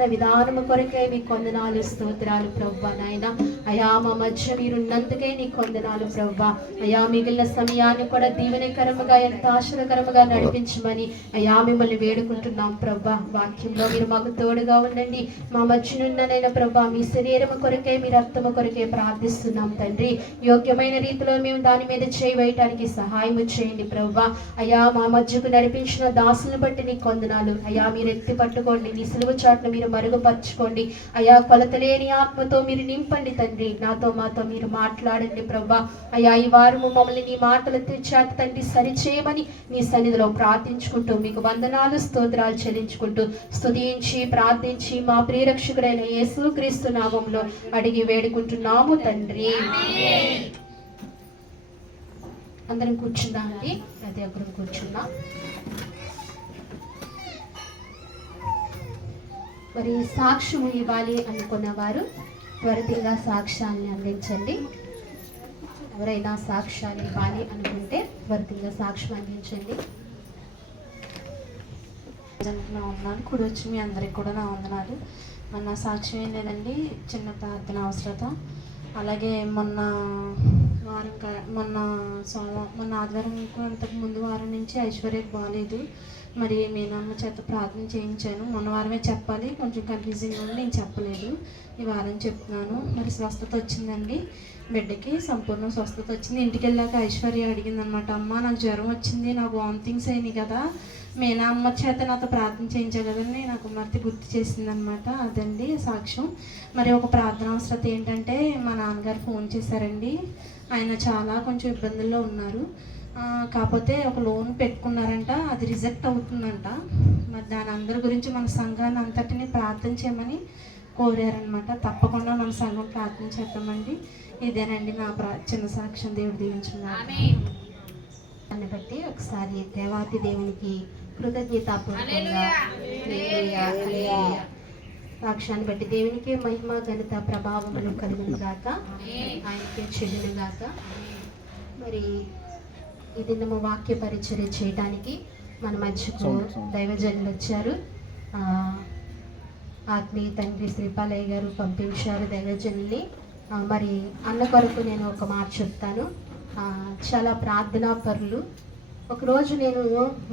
నడిపిస్తున్న విధానము కొరకే మీకు వందనాలు స్తోత్రాలు ప్రభువా. నాయన అయా మా మధ్య మీరున్నందుకే నీకు వందనాలు ప్రభువా. అయా మిగిలిన సమయాన్ని కూడా దీవెనకరముగా ఎంత ఆశీర్వకరముగా నడిపించమని అయా మిమ్మల్ని వేడుకుంటున్నాం ప్రభువా. వాక్యంలో మీరు మాకు తోడుగా ఉండండి. మా మధ్యనున్ననైనా ప్రభువా మీ శరీరము కొరకే మీ రక్తము కొరకే ప్రార్థిస్తున్నాం తండ్రి. యోగ్యమైన రీతిలో మేము దాని మీద చేయి వేయటానికి సహాయం చేయండి ప్రభువా. అయా మా మధ్యకు నడిపించిన దాసులను బట్టి నీకు వందనాలు. అయా మీరు ఎత్తి పట్టుకోండి, నీ సిలువ చాటును మీరు మరుగుపరచుకోండి. అయా కొలతలేని ఆత్మతో మీరు నింపండి తండ్రి. నాతో మాతో మీరు మాట్లాడండి ప్రభువా. అయా ఈ వారము మమ్మల్ని నీ మాటలు తెచ్చాక తండ్రి సరిచేయమని నీ సన్నిధిలో ప్రార్థించుకుంటూ మీకు వందనాలు స్తోత్రాలు చెల్లించుకుంటూ స్తుతించి ప్రార్థించి మా ప్రియరక్షకుడైన యేసుక్రీస్తు నామములో అడిగి వేడుకుంటున్నాము తండ్రి. అందరం కూర్చుందామండి. ప్రతి ఒక్కరు కూర్చున్నాం. మరి సాక్ష్యం ఇవ్వాలి అనుకున్న వారు త్వరితంగా సాక్ష్యాన్ని అందించండి. ఎవరైనా సాక్ష్యాలు ఇవ్వాలి అనుకుంటే త్వరితంగా సాక్ష్యం అందించండి. ఉన్నాను కూడా వచ్చి మీ అందరికి కూడా నా వందనాలు. మన సాక్ష్యం ఏం లేదండి, చిన్న ప్రార్థన అవసరత. అలాగే మొన్న ఆదివారం అంతకు ముందు వారం నుంచి ఐశ్వర్యకు బాగాలేదు. మరి మీనమ్మ చేత ప్రార్థన చేయించాను. మొన్న వారమే చెప్పాలి, కొంచెం కన్ఫ్యూజింగ్ ఉంది, నేను చెప్పలేదు. ఈ వారం చెప్తున్నాను. మరి స్వస్థత వచ్చిందండి, బిడ్డకి సంపూర్ణ స్వస్థత వచ్చింది. ఇంటికి వెళ్ళాక ఐశ్వర్య అడిగింది అనమాట, అమ్మ నాకు జ్వరం వచ్చింది, నాకు వామిటింగ్స్ అయినాయి కదా, మీనమ్మ చేత నాతో ప్రార్థన చేయించా కదండి, నాకు మర్తి గుర్తు చేసింది అనమాట. అదండి సాక్ష్యం. మరి ఒక ప్రార్థన అవసరత ఏంటంటే, మా నాన్నగారు ఫోన్ చేశారండి. ఆయన చాలా కొంచెం ఇబ్బందుల్లో ఉన్నారు. కాకపోతే ఒక లోన్ పెట్టుకున్నారంట, అది రిజెక్ట్ అవుతుందంట. మరి దాని అందరి గురించి మన సంఘాన్ని అంతటిని ప్రార్థన చేయమని కోరారనమాట. తప్పకుండా మన సంఘం ప్రార్థన చేద్దామండి. ఇదేనండి నా చిన్న సాక్ష్యం. దేవుడు దీవించున్నాడు. దాన్ని బట్టి ఒకసారి దేవాతి దేవునికి కృతజ్ఞతాపూర్వకంగా సాక్ష్యాన్ని బట్టి దేవునికి మహిమ ఘనత ప్రభావములు కలుగును గాక, ఆయనకే చెల్లును గాక. మరి ఈ దినము వాక్య పరిచర్య చేయడానికి మన మధ్యకు దైవజనులు వచ్చారు. ఆత్మీయ తండ్రి శ్రీపాలయ్య గారు పంపించారు దైవజనుల్ని. మరి అన్న కొరకు నేను ఒక మాట చెప్తాను. చాలా ప్రార్థనా పరులు. ఒకరోజు నేను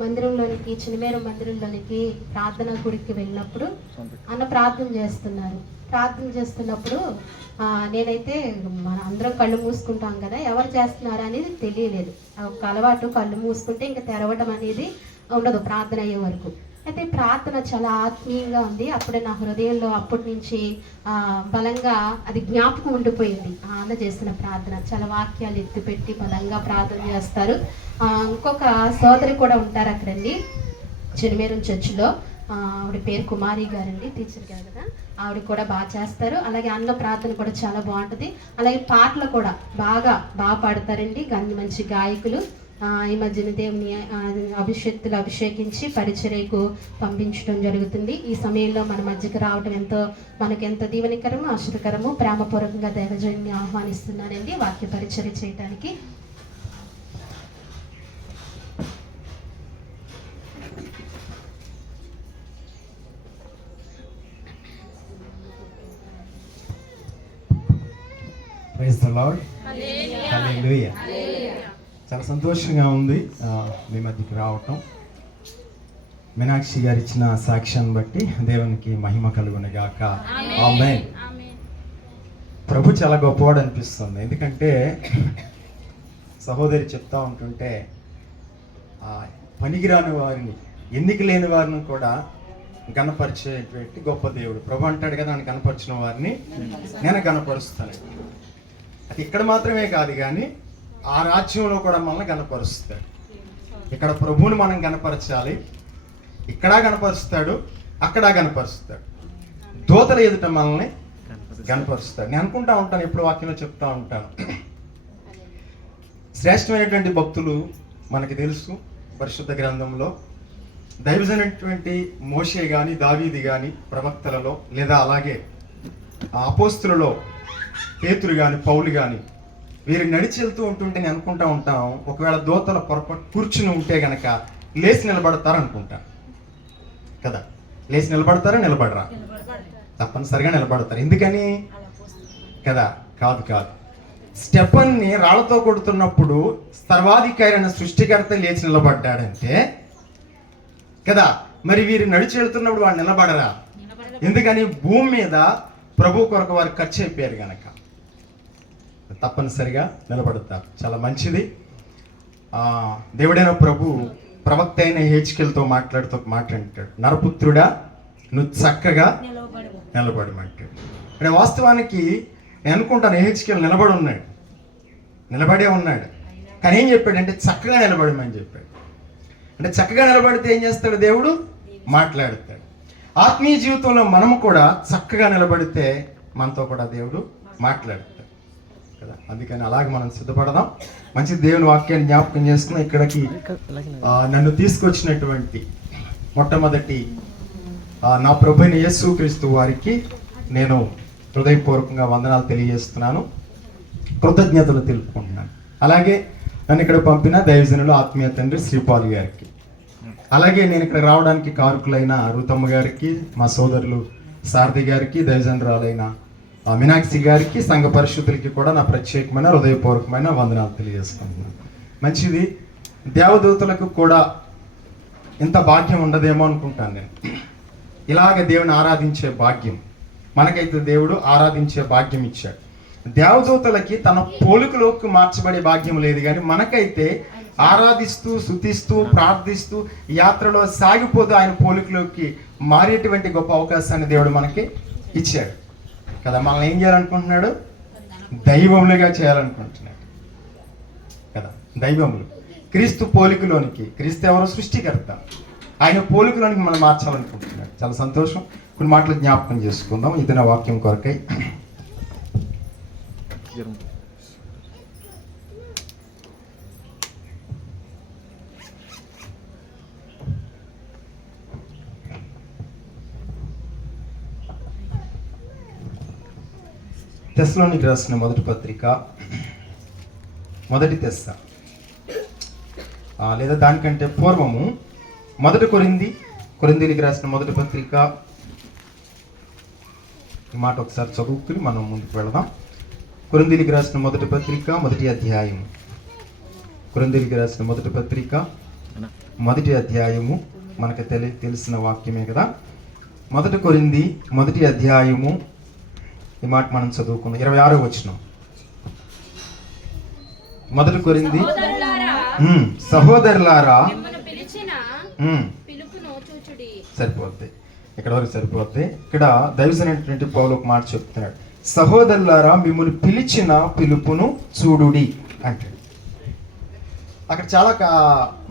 మందిరంలోనికి, చిన్నమేరు మందిరంలోనికి ప్రార్థనా గుడికి వెళ్ళినప్పుడు అన్న ప్రార్థన చేస్తున్నారు. ప్రార్థన చేస్తున్నప్పుడు నేనైతే మన అందరం కళ్ళు మూసుకుంటాం కదా, ఎవరు చేస్తున్నారు అనేది తెలియలేదు. ఒక అలవాటు, కళ్ళు మూసుకుంటే ఇంకా తెరవడం అనేది ఉండదు ప్రార్థన అయ్యే వరకు. అయితే ప్రార్థన చాలా ఆత్మీయంగా ఉంది. అప్పుడే నా హృదయంలో అప్పటి నుంచి బలంగా అది జ్ఞాపకం ఉండిపోయింది. అన్న చేస్తున్న ప్రార్థన చాలా వాక్యాలు ఎత్తిపెట్టి బలంగా ప్రార్థన చేస్తారు. ఇంకొక సోదరి కూడా ఉంటారు అక్కడండి, చిన్నమేరు చర్చిలో. ఆవిడ పేరు కుమారి గారండి, టీచర్ గారు కదా. ఆవిడ కూడా బాగా చేస్తారు. అలాగే అన్న ప్రార్థన కూడా చాలా బాగుంటుంది. అలాగే పాటలు కూడా బాగా పాడతారండి, మంచి గాయకులు. ఈ మధ్యన దేవుని అభిషేకించి పరిచర్యకు పంపించడం జరుగుతుంది. ఈ సమయంలో మన మధ్యకు రావడం మనకెంతో దీవెనకరము, ఆశీర్వకరము. ప్రేమపూర్వకంగా దైవజనుని ఆహ్వానిస్తున్నానండి వాక్య పరిచర్య చేయడానికి. Praise the lord. హల్లెలూయా. చాలా సంతోషంగా ఉంది మీ మధ్యకి రావటం. మీనాక్షి గారు ఇచ్చిన సాక్ష్యాన్ని బట్టి దేవునికి మహిమ కలుగును గాక. ఆమేన్. ప్రభు చాలా గొప్పవాడు అనిపిస్తుంది. ఎందుకంటే సహోదరి చెప్తా ఉంటుంటే పనికిరాని వారిని, ఎన్నిక లేని వారిని కూడా గణపరిచేటువంటి గొప్ప దేవుడు. ప్రభు అంటాడు కదా, నన్ను గణపరిచిన వారిని నేను గణపరుస్తాను. అది ఇక్కడ మాత్రమే కాదు కానీ ఆ రాజ్యంలో కూడా మనల్ని గణపరుస్తాడు. ఇక్కడ ప్రభువుని మనం గణపరచాలి. ఇక్కడ గణపరుస్తాడు, అక్కడ గణపరుస్తాడు. దూతల ఎదుట మనల్ని గణపరుస్తాడు. నేను అనుకుంటా ఉంటాను, ఎప్పుడు వాక్యంలో చెప్తా ఉంటాను, శ్రేష్టమైనటువంటి భక్తులు మనకి తెలుసు పరిశుద్ధ గ్రంథంలో. దైవజనటువంటి మోషే కానీ, దావీది కానీ, ప్రవక్తలలో, లేదా అలాగే అపోస్తులలో పేతురు కానీ, పౌలు కానీ, వీరు నడిచి వెళ్తూ ఉంటుంటే నేను అనుకుంటా ఉంటాం, ఒకవేళ దూతల పొరపాటు కూర్చుని ఉంటే గనక లేచి నిలబడతారు అనుకుంటా కదా. లేచి నిలబడతారా, నిలబడరా? తప్పనిసరిగా నిలబడతారు. ఎందుకని కదా? కాదు కాదు. స్టెఫన్ని రాళ్లతో కొడుతున్నప్పుడు సర్వాధికారి అయిన సృష్టికర్త లేచి నిలబడ్డాడంటే కదా, మరి వీరు నడిచి వెళ్తున్నప్పుడు వాళ్ళు నిలబడరా? ఎందుకని? భూమి మీద ప్రభు కొరకు వారు ఖర్చు అయిపోయారు గనక తప్పనిసరిగా నిలబడతారు. చాలా మంచిది. దేవుడైన ప్రభు ప్రవక్త అయిన హెచ్కేల్తో మాట్లాడతాడు, నరపుత్రుడా నువ్వు చక్కగా నిలబడమంటాడు. అంటే వాస్తవానికి నేను అనుకుంటాను హెచ్కేల్ నిలబడే ఉన్నాడు. కానీ ఏం చెప్పాడంటే చక్కగా నిలబడమని చెప్పాడు. అంటే చక్కగా నిలబడితే ఏం చేస్తాడు? దేవుడు మాట్లాడతాడు. ఆత్మీయ జీవితంలో మనము కూడా చక్కగా నిలబడితే మనతో కూడా దేవుడు మాట్లాడతాడు కదా. అందుకని అలాగే మనం సిద్ధపడదాం. మంచి దేవుని వాక్యాన్ని జ్ఞాపకం చేసుకుని ఇక్కడికి నన్ను తీసుకొచ్చినటువంటి మొట్టమొదటి నా ప్రభువైన యేసుక్రీస్తు వారికి నేను హృదయపూర్వకంగా వందనాలు తెలియజేస్తున్నాను, కృతజ్ఞతలు తెలుపుకుంటున్నాను. అలాగే నన్ను ఇక్కడ పంపిన దైవజనులు ఆత్మీయ తండ్రి శ్రీపాల్ గారికి, అలాగే నేను ఇక్కడ రావడానికి కారకులైన రూతమ్మ గారికి, మా సోదరులు సారథి గారికి, దైవజనరాలైన మీనాక్షి గారికి, సంఘ పరిశుద్ధులకి కూడా నా ప్రత్యేకమైన హృదయపూర్వకమైన వందనాలు తెలియజేసుకుంటున్నాను. మంచిది. దేవదూతలకు కూడా ఇంత భాగ్యం ఉండదేమో అనుకుంటాను నేను. ఇలాగ దేవుని ఆరాధించే భాగ్యం మనకైతే దేవుడు ఆరాధించే భాగ్యం ఇచ్చాడు. దేవదూతలకి తన పోలికలోకి మార్చబడే భాగ్యం లేదు, కానీ మనకైతే ఆరాధిస్తూ స్తుతిస్తూ ప్రార్థిస్తూ యాత్రలో సాగిపోతూ ఆయన పోలికలోకి మారేటువంటి గొప్ప అవకాశాన్ని దేవుడు మనకి ఇచ్చాడు కదా. మనల్ని ఏం చేయాలనుకుంటున్నాడు? దైవములుగా చేయాలనుకుంటున్నాడు కదా. దైవములు క్రీస్తు పోలికలోనికి, క్రీస్తు ఎవరో సృష్టికర్త, ఆయన పోలికలోనికి మనం మార్చాలనుకుంటున్నాడు. చాలా సంతోషం. కొన్ని మాటలు జ్ఞాపకం చేసుకుందాం ఇది నా వాక్యం కొరకై. తెస్సలోనికి రాసిన మొదటి పత్రిక, మొదటి తెస్స లేదా దానికంటే పూర్వము మొదటి కొరింథీయులకు రాసిన మొదటి పత్రిక, ఈ మాట ఒకసారి చదువుకుని మనం ముందుకు వెళదాం. కొరింథీయులకు రాసిన మొదటి పత్రిక మొదటి అధ్యాయము, కొరింథీయులకు రాసిన మొదటి పత్రిక మొదటి అధ్యాయము మనకు తెలిసిన వాక్యమే కదా. మొదటి కొరింథీ మొదటి అధ్యాయము, ఈ మాట మనం చదువుకున్నాం. 26వ వచనం. మొదటి కొరింథీ, సహోదరులారా సరిపోద్ది, ఇక్కడ వరకు సరిపోద్ది. ఇక్కడ దైవజనటువంటి పౌలు ఒక మాట చెప్తున్నాడు, సహోదరులారా మిమ్మల్ని పిలిచిన పిలుపును చూడుడి అంటాడు. అక్కడ చాలా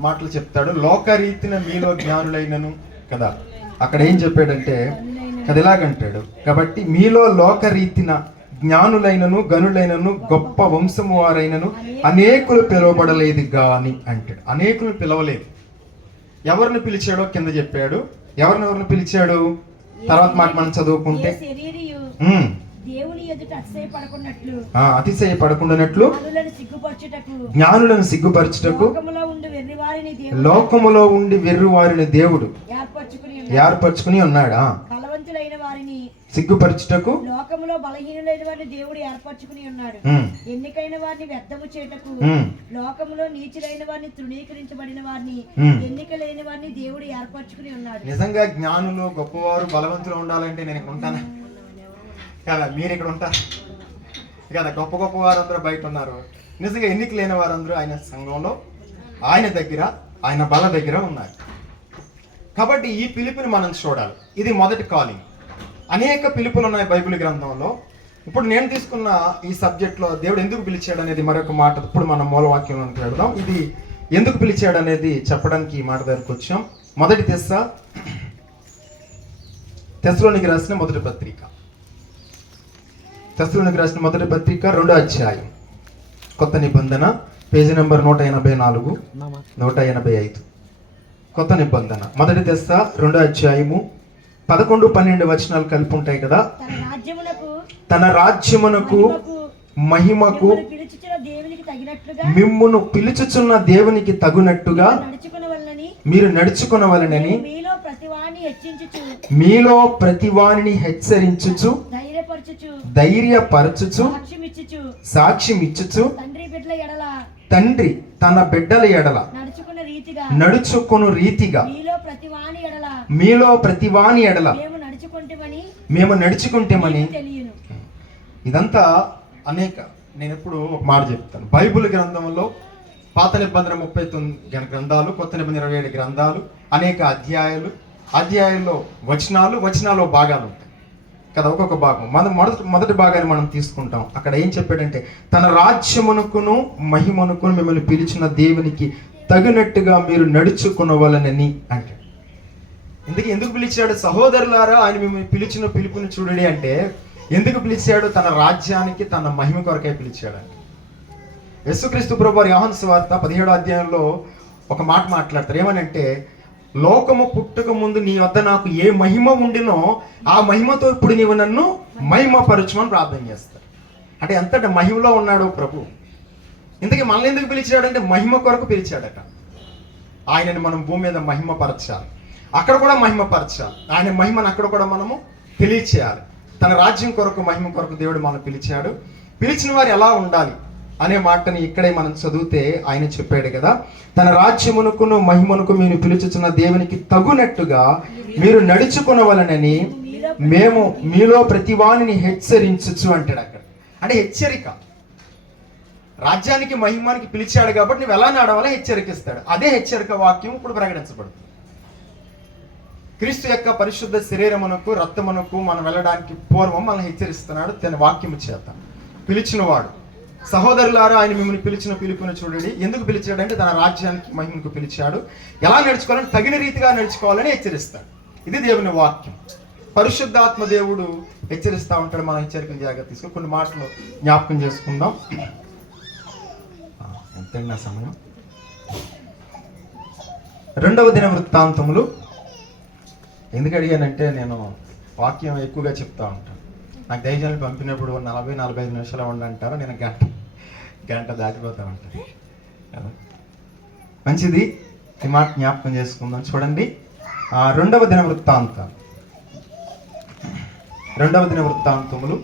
మాటలు చెప్తాడు. లోకరీతిన మీలో జ్ఞానులైనను కదా. అక్కడ ఏం చెప్పాడంటే అది ఎలాగంటాడు, కాబట్టి మీలో లోకరీతిన జ్ఞానులైనను గనులైనను గొప్ప వంశము వారైనను అనేకులు పిలువబడలేదు గాని అంటాడు. అనేకులు పిలవలేదు. ఎవరిని పిలిచాడో కింద చెప్పాడు. ఎవరిని పిలిచాడు తర్వాత మాట మనం చదువుకుంటే, అతిశయపడకుండానట్లు జ్ఞానులను సిగ్గుపరచుటకు లోకములో ఉండి వెర్రి వారిని దేవుడు ఏర్పరచుకుని ఉన్నాడా. సిగ్గుపరచుటకు లోకములో బలహీనులైన వారిని దేవుడు ఏర్పరచుకుని ఉన్నాడు. ఎన్నికైన వారిని వ్యర్థము చేయుటకు లోకములో నీచులైన వారిని, తృణీకరించబడిన వారిని, ఎన్నిక లేని వారిని దేవుడు ఏర్పరచుకుని ఉన్నాడు. నిజంగా జ్ఞానులు గొప్పవారు బలవంతులు ఉండాలంటే నేను ఇక్కడ ఉంటాను కదా, మీరు ఇక్కడ ఉంటారు కదా. గొప్ప గొప్ప వారందరూ బయట ఉన్నారు. నిజంగా ఎన్నిక లేని వారందరూ ఆయన సంఘంలో, ఆయన దగ్గర, ఆయన బల దగ్గర ఉన్నారు. కాబట్టి ఈ పిలుపుని మనం చూడాలి. ఇది మొదటి కాలింగ్. అనేక పిలుపులు ఉన్నాయి బైబిల్ గ్రంథంలో. ఇప్పుడు నేను తీసుకున్న ఈ సబ్జెక్ట్లో దేవుడు ఎందుకు పిలిచాడు అనేది మరొక మాట. ఇప్పుడు మనం మూలవాక్యంలోకి వెళ్దాం. ఇది ఎందుకు పిలిచాడు అనేది చెప్పడానికి ఈ మాట దగ్గరకు వచ్చాం. మొదటి తెస్సలోనికి రాసిన మొదటి పత్రిక, తెస్సలోనికి రాసిన మొదటి పత్రిక 2వ అధ్యాయం, కొత్త నిబంధన, పేజీ నెంబర్ 184, 185. కొత్త నిబంధన మొదటి తెస్స 2వ అధ్యాయము 11, 12 వచనాలు కలిపి ఉంటాయి కదా. తన రాజ్యమునకు మహిమకు మిమ్మును పిలుచుచున్న దేవునికి తగునట్టుగా మీరు నడుచుకొనవలెనని మీలో ప్రతివాని హెచ్చించుచు మీలో ప్రతివానిని హెచ్చరించుచు ధైర్యపరచుచు సాక్ష్యమిచ్చుచు తండ్రి తన బిడ్డల ఎడల నడుచుకొను రీతిగా మీలో ప్రతివాని ఎడల మేము నడుచుకుంటేమని. ఇదంతా అనేక, నేను ఎప్పుడు ఒక మాట చెప్తాను, బైబిల్ గ్రంథంలో పాత నిబంధన 39 గ్రంథాలు, కొత్త నిబంధన 27 గ్రంథాలు, అనేక అధ్యాయాల్లో వచనాల్లో భాగాలు ఉంటాయి కదా. ఒక్కొక్క భాగం మనం మొదటి భాగాన్ని మనం తీసుకుంటాం. అక్కడ ఏం చెప్పాడంటే, తన రాజ్యమునకును మహిమనుకును మిమ్మల్ని పిలిచిన దేవునికి తగినట్టుగా మీరు నడుచుకునవలనని అంటాడు. ఎందుకు పిలిచాడు? సహోదరులారా, ఆయన మిమ్మల్ని పిలిచిన పిలుపుని చూడండి అంటే ఎందుకు పిలిచాడు? తన రాజ్యానికి, తన మహిమ కొరకై పిలిచాడు. యేసుక్రీస్తు ప్రభువారు యోహాను సువార్త 17వ అధ్యాయంలో ఒక మాట మాట్లాడతారు. ఏమనంటే, లోకము పుట్టక ముందు నీ వద్ద నాకు ఏ మహిమ ఉండినో ఆ మహిమతో ఇప్పుడు నీవు నన్ను మహిమపరచుమని ప్రార్థన చేస్తారు. అంటే ఎంతటి మహిమలో ఉన్నాడు ప్రభు. ఇంతకీ మనల్ని ఎందుకు పిలిచాడంటే మహిమ కొరకు పిలిచాడట. ఆయనని మనం భూమి మీద మహిమపరచాలి, అక్కడ కూడా మహిమపరచాలి. ఆయన మహిమను అక్కడ కూడా మనము తెలియచేయాలి. తన రాజ్యం కొరకు, మహిమ కొరకు దేవుడు మనం పిలిచాడు. పిలిచిన వారు ఎలా ఉండాలి అనే మాటని ఇక్కడే మనం చదివితే ఆయన చెప్పాడు కదా, తన రాజ్యమునకును మహిమనుకు మీరు పిలుచుచున్న దేవునికి తగునట్టుగా మీరు నడుచుకునవలనని మేము మీలో ప్రతివానిని హెచ్చరించచ్చు అంటాడు అక్కడ. అంటే హెచ్చరిక. రాజ్యానికి మహిమానికి పిలిచాడు కాబట్టి నువ్వు ఎలా నడవాలో హెచ్చరికిస్తాడు. అదే హెచ్చరిక వాక్యం ఇప్పుడు ప్రకటించబడుతుంది. క్రీస్తు యొక్క పరిశుద్ధ శరీరమునకు, రక్తమునకు మనం వెళ్ళడానికి పూర్వం మనం హెచ్చరిస్తున్నాడు తన వాక్యము చేత. పిలిచినవాడు, సహోదరులారా, ఆయన మిమ్మల్ని పిలిచిన పిలుపుని చూడండి. ఎందుకు పిలిచాడంటే తన రాజ్యానికి మహిమకు పిలిచాడు. ఎలా నడుచుకోవాలని, తగిన రీతిగా నడుచుకోవాలని హెచ్చరిస్తాడు. ఇది దేవుని వాక్యం. పరిశుద్ధాత్మ దేవుడు హెచ్చరిస్తూ ఉంటాడు. మనం హెచ్చరికలు జాగ్రత్త తీసుకుని కొన్ని మాటలు జ్ఞాపకం చేసుకుందాం. ఎంత సమయం? 2వ దిన వృత్తాంతములు. ఎందుకు అడిగానంటే, నేను వాక్యం ఎక్కువగా చెప్తా ఉంటాను. నాకు దైవజనులు పంపినప్పుడు 40-45 నిమిషాలు ఉండంటారు, నేను గంట దాటిపోతా ఉంటాను. మంచిది, ఈ మాట జ్ఞాపకం చేసుకుందాం. చూడండి, 2వ దిన వృత్తాంతములు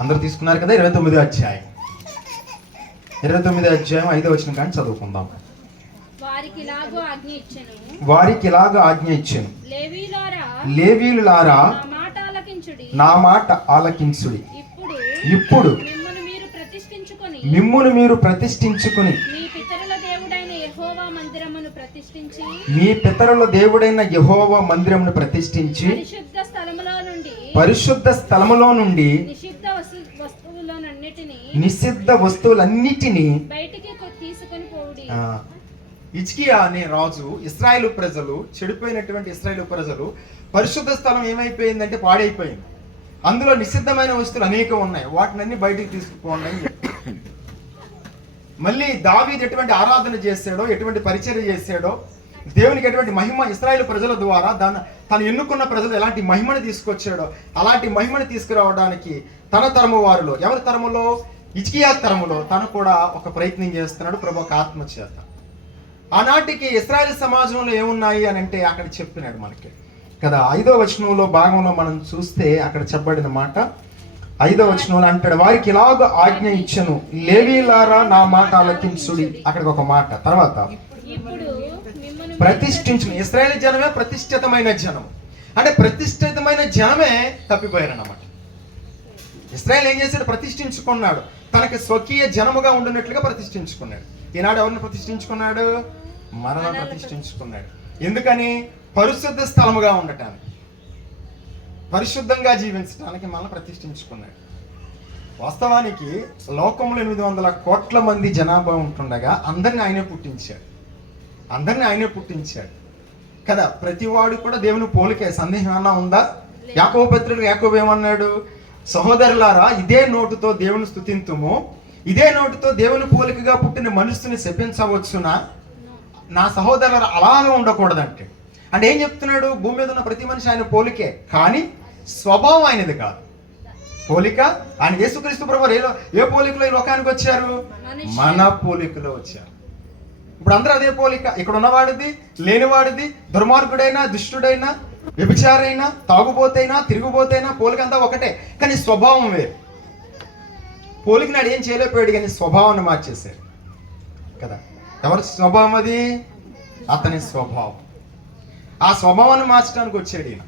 అందరూ తీసుకున్నారు కదా. 29వ అధ్యాయం 5వ వచనం కానీ చదువుకుందాం. వారికి ఇలాగ ఆజ్ఞ ఇచ్చెను, లేవీయులారా నా మాట ఆలకించుడి. ఇప్పుడు మిమ్మును మీరు ప్రతిష్ఠించుకుని మీ పితరుల దేవుడైన యెహోవా మందిరమును ప్రతిష్ఠించి పరిశుద్ధ స్థలములో నుండి నిషిద్ధ వస్తువులన్నిటినీ హిజ్కియా అనే రాజు, ఇశ్రాయేలు ప్రజలు, చెడిపోయినటువంటి ఇశ్రాయేలు ప్రజలు, పరిశుద్ధ స్థలం ఏమైపోయిందంటే పాడైపోయింది. అందులో నిషిద్ధమైన వస్తువులు అనేకం ఉన్నాయి, వాటినన్నీ బయటికి తీసుకుపోండి. మళ్ళీ దావీదు ఎటువంటి ఆరాధన చేశాడో, ఎటువంటి పరిచర్య చేశాడో, దేవునికి ఎటువంటి మహిమ ఇశ్రాయేలు ప్రజల ద్వారా తను ఎన్నుకున్న ప్రజలు ఎలాంటి మహిమను తీసుకొచ్చాడో అలాంటి మహిమను తీసుకురావడానికి తన తరము వారిలో, ఎవరి తరములో? హిజ్కియా తరములో తను కూడా ఒక ప్రయత్నం చేస్తున్నాడు ప్రభు ఒక ఆత్మ చేత. ఆనాటికి ఇశ్రాయేలు సమాజంలో ఏమున్నాయి అని అంటే అక్కడ చెప్పినాడు మనకి కదా. 5వ వచనంలో భాగంలో మనం చూస్తే అక్కడ చెప్పబడిన మాట 5వ వచనంలో అంటాడు, వారికి ఇలాగ ఆజ్ఞ ఇచ్చెను, లేవీయులారా నా మాట ఆలకించుడి. అక్కడికి ఒక మాట. తర్వాత ప్రతిష్ఠించును. ఇశ్రాయేలు జనమే ప్రతిష్ఠితమైన జనం. అంటే ప్రతిష్ఠితమైన జనమే తప్పిపోయారు అన్నమాట. ఇశ్రాయేలు ఏం చేశాడు? ప్రతిష్ఠించుకున్నాడు. తనకి స్వకీయ జనముగా ఉండినట్లుగా ప్రతిష్ఠించుకున్నాడు. ఈనాడు ఎవరిని ప్రతిష్ఠించుకున్నాడు? మనల్ని ప్రతిష్ఠించుకున్నాడు. ఎందుకని? పరిశుద్ధ స్థలముగా ఉండటానికి, పరిశుద్ధంగా జీవించడానికి మనల్ని ప్రతిష్ఠించుకున్నాడు. వాస్తవానికి లోకంలో 800 కోట్ల మంది జనాభా ఉంటుండగా అందరిని ఆయనే పుట్టించాడు కదా. ప్రతివాడు కూడా దేవుని పోలికే. సందేహం ఏమన్నా ఉందా? యాకోబు పత్రికలో యాకోబు ఏమన్నాడు? సహోదరులారా, ఇదే నోటుతో దేవుని స్తుతింతుము, ఇదే నోటుతో దేవుని పోలికగా పుట్టిన మనుషుని శపించవచ్చునా? నా సహోదరులారా అలాగా ఉండకూడదంటే. అంటే ఏం చెప్తున్నాడు? భూమి మీద ఉన్న ప్రతి మనిషి ఆయన పోలికే, కానీ స్వభావం ఆయనది కాదు. పోలిక ఆయన యేసుక్రీస్తు ప్రభువు ఏ పోలికలో ఈ లోకానికి వచ్చారు? మన పోలికలో వచ్చారు. ఇప్పుడు అందరూ అదే పోలిక. ఇక్కడ ఉన్నవాడిది, లేనివాడిది, దుర్మార్గుడైనా, దుష్టుడైనా, వ్యభిచారైనా, తాగుబోతైనా, తిరుగుబోతైనా పోలిక అంతా ఒకటే, కానీ స్వభావం వేరు. పోలిక నాడు ఏం చేయలేకపోయాడు, కానీ స్వభావాన్ని మార్చేశారు కదా. ఎవరి స్వభావం అది? అతని స్వభావం. ఆ స్వభావాన్ని మార్చడానికి వచ్చాడు ఈయన.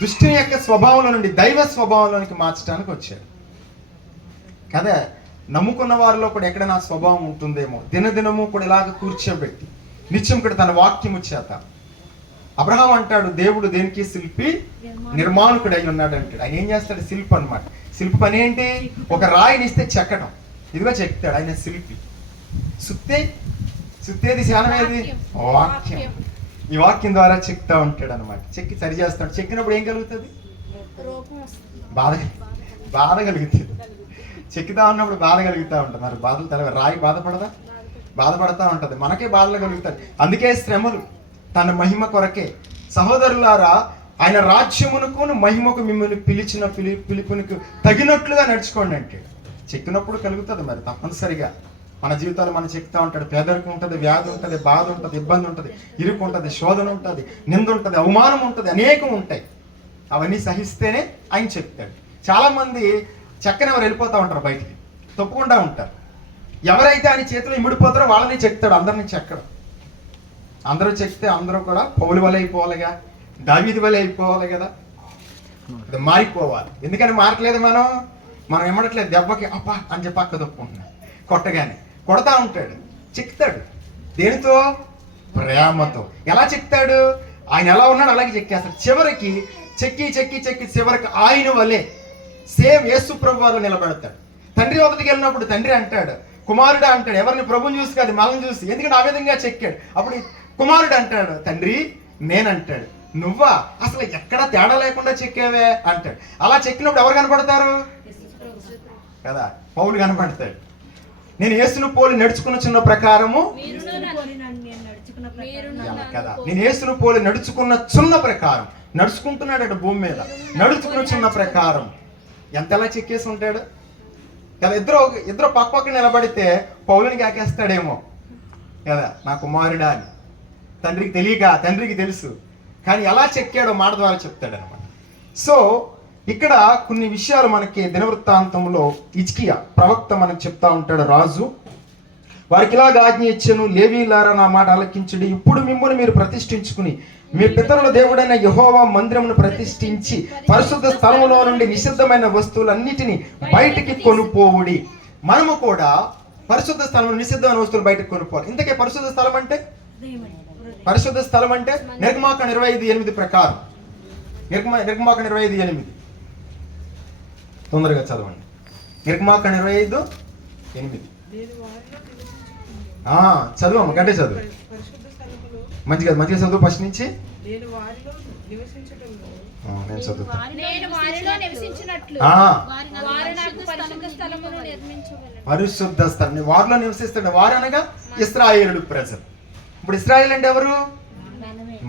దుష్టుని యొక్క స్వభావంలో నుండి దైవ స్వభావంలోనికి మార్చడానికి వచ్చాడు కదా. నమ్ముకున్న వారిలో కూడా ఎక్కడైనా స్వభావం ఉంటుందేమో. దినదినము కూడా ఇలాగ కూర్చోబెట్టి నిత్యం కూడా తన వాక్యము చేత. అబ్రహాం అంటాడు, దేవుడు దేనికి శిల్పి నిర్మాణకుడు అయి ఉన్నాడు అంటాడు. ఆయన ఏం చేస్తాడు? శిల్పి అనమాట. శిల్పి పని ఏంటి? ఒక రాయిని ఇస్తే చెక్కడం. ఇదిగో చెక్తాడు ఆయన శిల్పి. సుత్తేది శానమేది? వాక్యం. ఈ వాక్యం ద్వారా చెక్తా ఉంటాడు అనమాట. చెక్కి సరి చేస్తాడు. చెక్కినప్పుడు ఏం కలుగుతుంది? బాధ కలుగుతుంది. చెక్కుతా ఉన్నప్పుడు బాధ కలుగుతూ ఉంటుంది. మరి బాధలు తెలవ. రాయి బాధపడదా? బాధపడతా ఉంటుంది. మనకే బాధలు కలుగుతాయి. అందుకే శ్రమలు తన మహిమ కొరకే. సహోదరులారా, ఆయన రాజ్యమునకు మహిమకు మిమ్మల్ని పిలిచిన పిలుపునికి తగినట్లుగా నడుచుకోండి అంటే. చెక్కినప్పుడు కలుగుతుంది మరి తప్పనిసరిగా. మన జీవితాలు మనం చెప్తా ఉంటాడు. పేదరికం ఉంటుంది, వ్యాధి ఉంటుంది, బాధ ఉంటుంది, ఇబ్బంది ఉంటుంది, ఇరుకు ఉంటుంది, శోధన ఉంటుంది, నింద ఉంటుంది, అవమానం ఉంటుంది, అనేకం ఉంటాయి. అవన్నీ సహిస్తేనే ఆయన చెప్తాడు. చాలామంది చెక్కనెవరు వెళ్ళిపోతూ ఉంటారు, బయటికి తప్పుకుంటూ ఉంటారు. ఎవరైతే ఆయన చేతిలో ఇమిడిపోతారో వాళ్ళని చెక్తాడు. అందరినీ చెక్కడం. అందరూ చెక్తే అందరూ కూడా పౌలు వలె అయిపోవాలిగా, దావీదు వలె అయిపోవాలి కదా. అది మారిపోవాలి. ఎందుకని మారట్లేదు? మనం ఏమడట్లేదు. దెబ్బకి అప్పా అని చెప్పి పక్క తప్పుకుంటున్నాం. కొట్టగానే కొడతా ఉంటాడు, చెక్తాడు. దేనితో? ప్రేమతో. ఎలా చెక్తాడు? ఆయన ఎలా ఉన్నాడు అలాగే చెక్కేస్తాడు. చివరికి చెక్కి చెక్కి చెక్కి చివరికి ఆయన వలే సేమ్ యేసు ప్రభు వారు నిలబెడతాడు. తండ్రి వద్దకు వెళ్ళినప్పుడు తండ్రి అంటాడు, కుమారుడు అంటాడు. ఎవరిని? ప్రభుని చూసి కాదు, మనల్ని చూసి. ఎందుకంటే ఆ విధంగా చెక్కాడు. అప్పుడు కుమారుడు అంటాడు, తండ్రి నేనంటాడు. నువ్వా? అసలు ఎక్కడ తేడా లేకుండా చెక్కావే అంటాడు. అలా చెక్కినప్పుడు ఎవరు కనపడతారు కదా? పౌలు కనపడతాడు. నేను యేసును పోలి నడుచుకున్న ప్రకారము కదా. నేను యేసును పోలి నడుచుకున్న ప్రకారం నడుచుకుంటున్నాడు భూమి మీద. నడుచుకున్న ప్రకారం ఎంతలా చెక్కేసి ఉంటాడు కదా. ఇద్దరు పక్క నిలబడితే పౌలుని కాకేస్తాడేమో కదా, నా కుమారుడా అని. తండ్రికి తెలియక, తండ్రికి తెలుసు. కానీ ఎలా చెక్కాడో మాట ద్వారా చెప్తాడు అనమాట. సో ఇక్కడ కొన్ని విషయాలు మనకి దినవృత్తాంతంలో హిజ్కియా ప్రవక్త మనకు చెప్తా ఉంటాడు. రాజు వారికి ఇలాగ ఆజ్ఞ ఇచ్చాను, లేవీయులారా నా మాట ఆలకించుడి. ఇప్పుడు మిమ్మల్ని మీరు ప్రతిష్ఠించుకుని మీ పితరుల దేవుడైన యెహోవా మందిరమును ప్రతిష్ఠించి పరిశుద్ధ స్థలంలో నుండి నిషిద్ధమైన వస్తువులన్నిటినీ బయటికి కొనుపోవుడి. మనము కూడా పరిశుద్ధ స్థలంలో నిషిద్ధమైన వస్తువులు బయటకు కొనుక్కోవాలి. ఇంతకే పరిశుద్ధ స్థలం అంటే? పరిశుద్ధ స్థలం అంటే నిర్గమాకాండ 25:8 ప్రకారం. నిర్గమాకాండ 25:8 తొందరగా చదవండి. నిర్గమాకాండ 25:8 చదువు. గంటే చదువు. మంచిగా చదువు ఫస్ట్ నుంచి. నేను చదువుతాను. పరిశుద్ధ స్థలం వారిలో నివసిస్తాడు. వారు అనగా ఇశ్రాయేలు ప్రజలు. ఇప్పుడు ఇశ్రాయేల్ అంటే ఎవరు?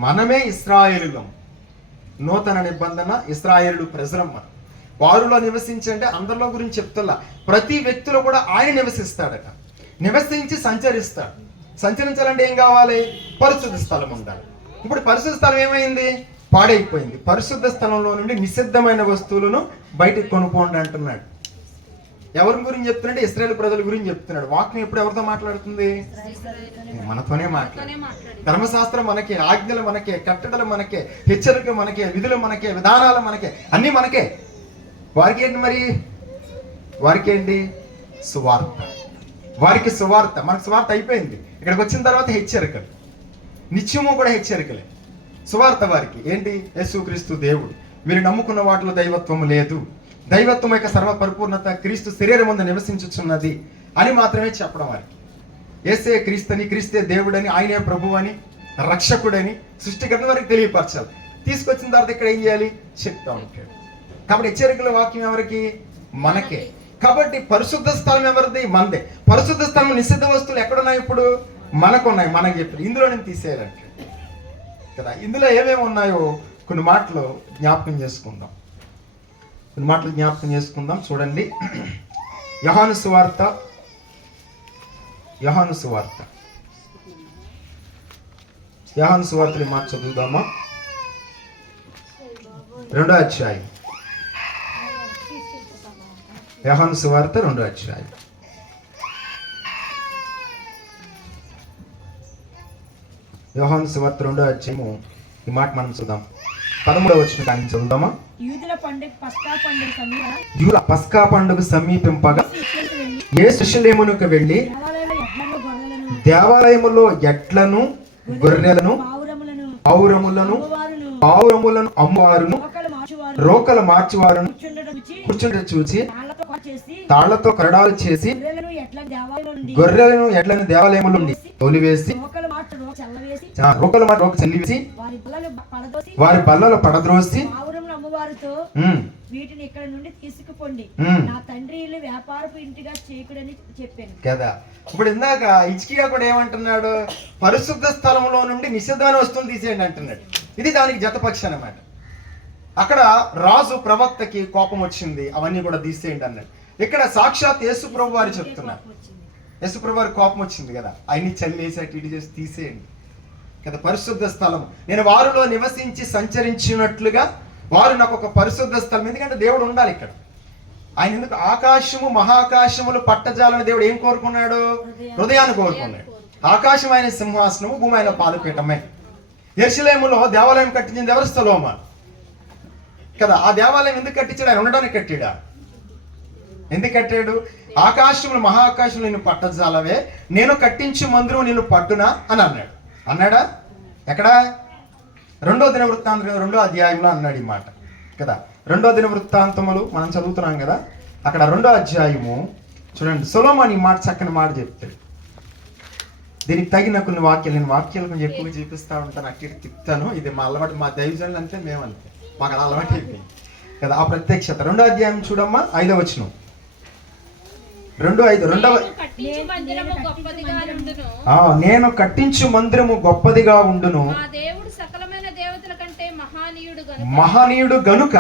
మనమే ఇశ్రాయేలులం. నూతన నిబంధన ఇశ్రాయేలు ప్రజలం. మనం వారిలో నివసించంటే అందరిలో గురించి చెప్తున్నా. ప్రతి వ్యక్తిలో కూడా ఆయన నివసిస్తాడట. నివసించి సంచరిస్తాడు. సంచరించాలంటే ఏం కావాలి? పరిశుద్ధ స్థలం ఉండాలి. ఇప్పుడు పరిశుద్ధ స్థలం ఏమైంది? పాడైపోయింది. పరిశుద్ధ స్థలంలో నుండి నిషిద్ధమైన వస్తువులను బయటకు కొనుక్కోండి అంటున్నాడు. ఎవరి గురించి చెప్తున్నాడు? ఇశ్రాయేలు ప్రజల గురించి చెప్తున్నాడు. వాక్యం ఎప్పుడు ఎవరితో మాట్లాడుతుంది? మనతోనే మాట్లాడు. ధర్మశాస్త్రం మనకే, ఆజ్ఞలు మనకే, కట్టడలు మనకే, హెచ్చరికలు మనకే, విధులు మనకే, విధానాలు మనకే, అన్నీ మనకే. వారికి ఏంటి మరి? వారికి ఏంటి? సువార్త. వారికి సువార్త. మనకు సువార్త అయిపోయింది. ఇక్కడికి వచ్చిన తర్వాత హెచ్చరికలు, నిత్యము కూడా హెచ్చరికలే. సువార్త వారికి ఏంటి? యేసుక్రీస్తు దేవుడు. మీరు నమ్ముకున్న వాటిలో దైవత్వం లేదు. దైవత్వం యొక్క సర్వ పరిపూర్ణత క్రీస్తు శరీరం ముందు నివసించుచున్నది అని మాత్రమే చెప్పడం. వారికి యేసే క్రీస్తుని, క్రీస్తే దేవుడని, ఆయనే ప్రభువు అని, రక్షకుడని, సృష్టికర్త వారికి తెలియపరచాలి. తీసుకొచ్చిన తర్వాత ఇక్కడ ఏం చేయాలి? చెప్తా ఉంటాడు. కాబట్టి హెచ్చరికల వాక్యం ఎవరికి? మనకే. కాబట్టి పరిశుద్ధ స్థలం ఎవరిది? మనదే. పరిశుద్ధ స్థలం నిషిద్ధ వస్తువులు ఎక్కడున్నాయి? ఇప్పుడు మనకున్నాయి. మనకి చెప్పారు ఇందులో నేను తీసేయాలంటే కదా. ఇందులో ఏమేమి ఉన్నాయో కొన్ని మాటలు జ్ఞాపకం చేసుకుందాం. చూడండి. యోహాను సువార్త యోహాను సువార్తని మాట చదువుదామా? 2వ అధ్యాయం. యోహాను సువార్త 2వ అధ్యాయం. యోహాను సువార్త 2వ అధ్యాయము ఈ మాట మనం చూద్దాం. 13వ వచనం కానీ చదువుదామా? యూదుల పస్కా పండుగ సమీపింపగా యేసు యెరూషలేమునకు వెళ్ళి దేవాలయములో ఎడ్లను గొర్రెలను పావురములను అమ్మవారును రోకల మార్చువారును కూర్చుండ చూచి తాళ్లతో కరడాలు చేసి గొర్రెలను ఎడ్లను దేవాలయములో తోలివేసి రోకల మాట చెల్లివేసి వారి బల్లలో పడద్రోసి వీటిని ఇక్కడ నుండి తీసుకుపోండి, నా తండ్రి ఇల్లు వ్యాపారపు ఇంటిగా చేయకుడని చెప్పాను కదా. ఇప్పుడు ఇందాక హిజ్కియా కూడా ఏమంటున్నాడు? పరిశుద్ధ స్థలంలో నుండి నిషిద్ధమైన వస్తువులు తీసేయండి అంటున్నాడు. ఇది దానికి జతపక్షి అన్నమాట. అక్కడ రాజు ప్రవక్తకి కోపం వచ్చింది, అవన్నీ కూడా తీసేయండి అన్నాడు. ఇక్కడ సాక్షాత్ యేసుప్రభు వారు చెప్తున్నారు. యేసుప్రభు వారి కోపం వచ్చింది కదా, అవన్నీ చల్లేసి అటు ఇటు చేసి తీసేయండి కదా. పరిశుద్ధ స్థలం, నేను వారిలో నివసించి సంచరించినట్లుగా వారు నాకు ఒక పరిశుద్ధ స్థలం. ఎందుకంటే దేవుడు ఉండాలి ఇక్కడ. ఆయన ఎందుకు ఆకాశము మహాకాశములు పట్టజాలని దేవుడు ఏం కోరుకున్నాడు? హృదయాన్ని కోరుకున్నాడు. ఆకాశం ఆయన సింహాసనము, భూమి ఆయన పాదపీఠమే. యెరూషలేములో దేవాలయం కట్టించింది ఎవరు? సొలొమోను కదా. ఆ దేవాలయం ఎందుకు కట్టించాడు? ఆయన ఉండడానికి కట్టాడా? ఎందుకు కట్టాడు? ఆకాశములు మహాకాశములు నిన్ను పట్టజాలవే, నేను కట్టించు మందిరం నిన్ను పట్టునా అని అన్నాడు. అన్నాడా? ఎక్కడ? 2వ దినవృత్తాంతం 2వ అధ్యాయంలో అన్నాడు ఈ మాట కదా. 2వ దినవృత్తాంతములు మనం చదువుతున్నాం కదా. అక్కడ 2వ అధ్యాయము చూడండి. సొలొమోను ఈ మాట, చక్కని మాట చెప్తాడు. దీనికి తగిన కొన్ని వాక్యాలు, నేను వాక్యాలు కొంచెం ఎక్కువ చూపిస్తూ ఉంటాను, అట్టి తిప్పుతాను. ఇది మా అలవాటు, మా దైవజనులు అంటే మేమంతే, మాకు అలా అలవాటు అయిపోయింది కదా. ఆ ప్రత్యక్షత 2వ అధ్యాయం చూడమ్మా, 5వ వచనం. 2:5 నేను కట్టించు మందిరము గొప్పదిగా ఉండును, మహనీయుడు గనుక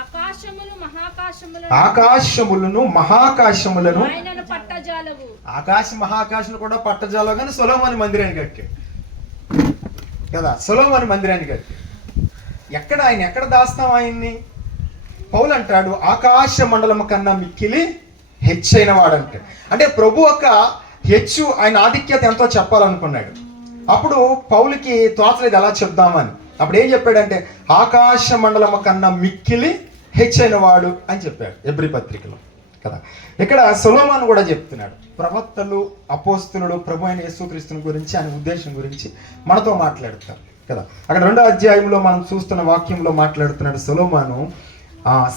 ఆకాశములను మహాకాశములను ఆకాశ మహాకాశములు కూడా పట్టజాలవు. కానీ సొలొమోను మందిరాన్ని కట్టాడు కదా. సొలొమోను మందిరాన్ని కట్టాడు. ఎక్కడ ఆయన ఎక్కడ దాస్తాం ఆయన్ని? పౌలు అంటాడు ఆకాశ మండలము కన్నా మిక్కిలి హెచ్చైన వాడంటే. అంటే ప్రభు యొక్క హెచ్చు, ఆయన ఆధిక్యత ఎంతో చెప్పాలనుకున్నాడు. అప్పుడు పౌలుకి తోచలేదు ఎలా చెప్దామని. అప్పుడు ఏం చెప్పాడంటే ఆకాశ మండలము కన్నా మిక్కిలి హెచ్చైన వాడు అని చెప్పాడు ఎబ్రీ పత్రికలో కదా. ఇక్కడ సొలొమోను కూడా చెప్తున్నాడు. ప్రవక్తలు, అపోస్తులు ప్రభు అయిన యేసుక్రీస్తుని గురించి, ఆయన ఉద్దేశం గురించి మనతో మాట్లాడుతారు కదా. అక్కడ 2వ అధ్యాయంలో మనం చూస్తున్న వాక్యంలో మాట్లాడుతున్నాడు సొలొమోను.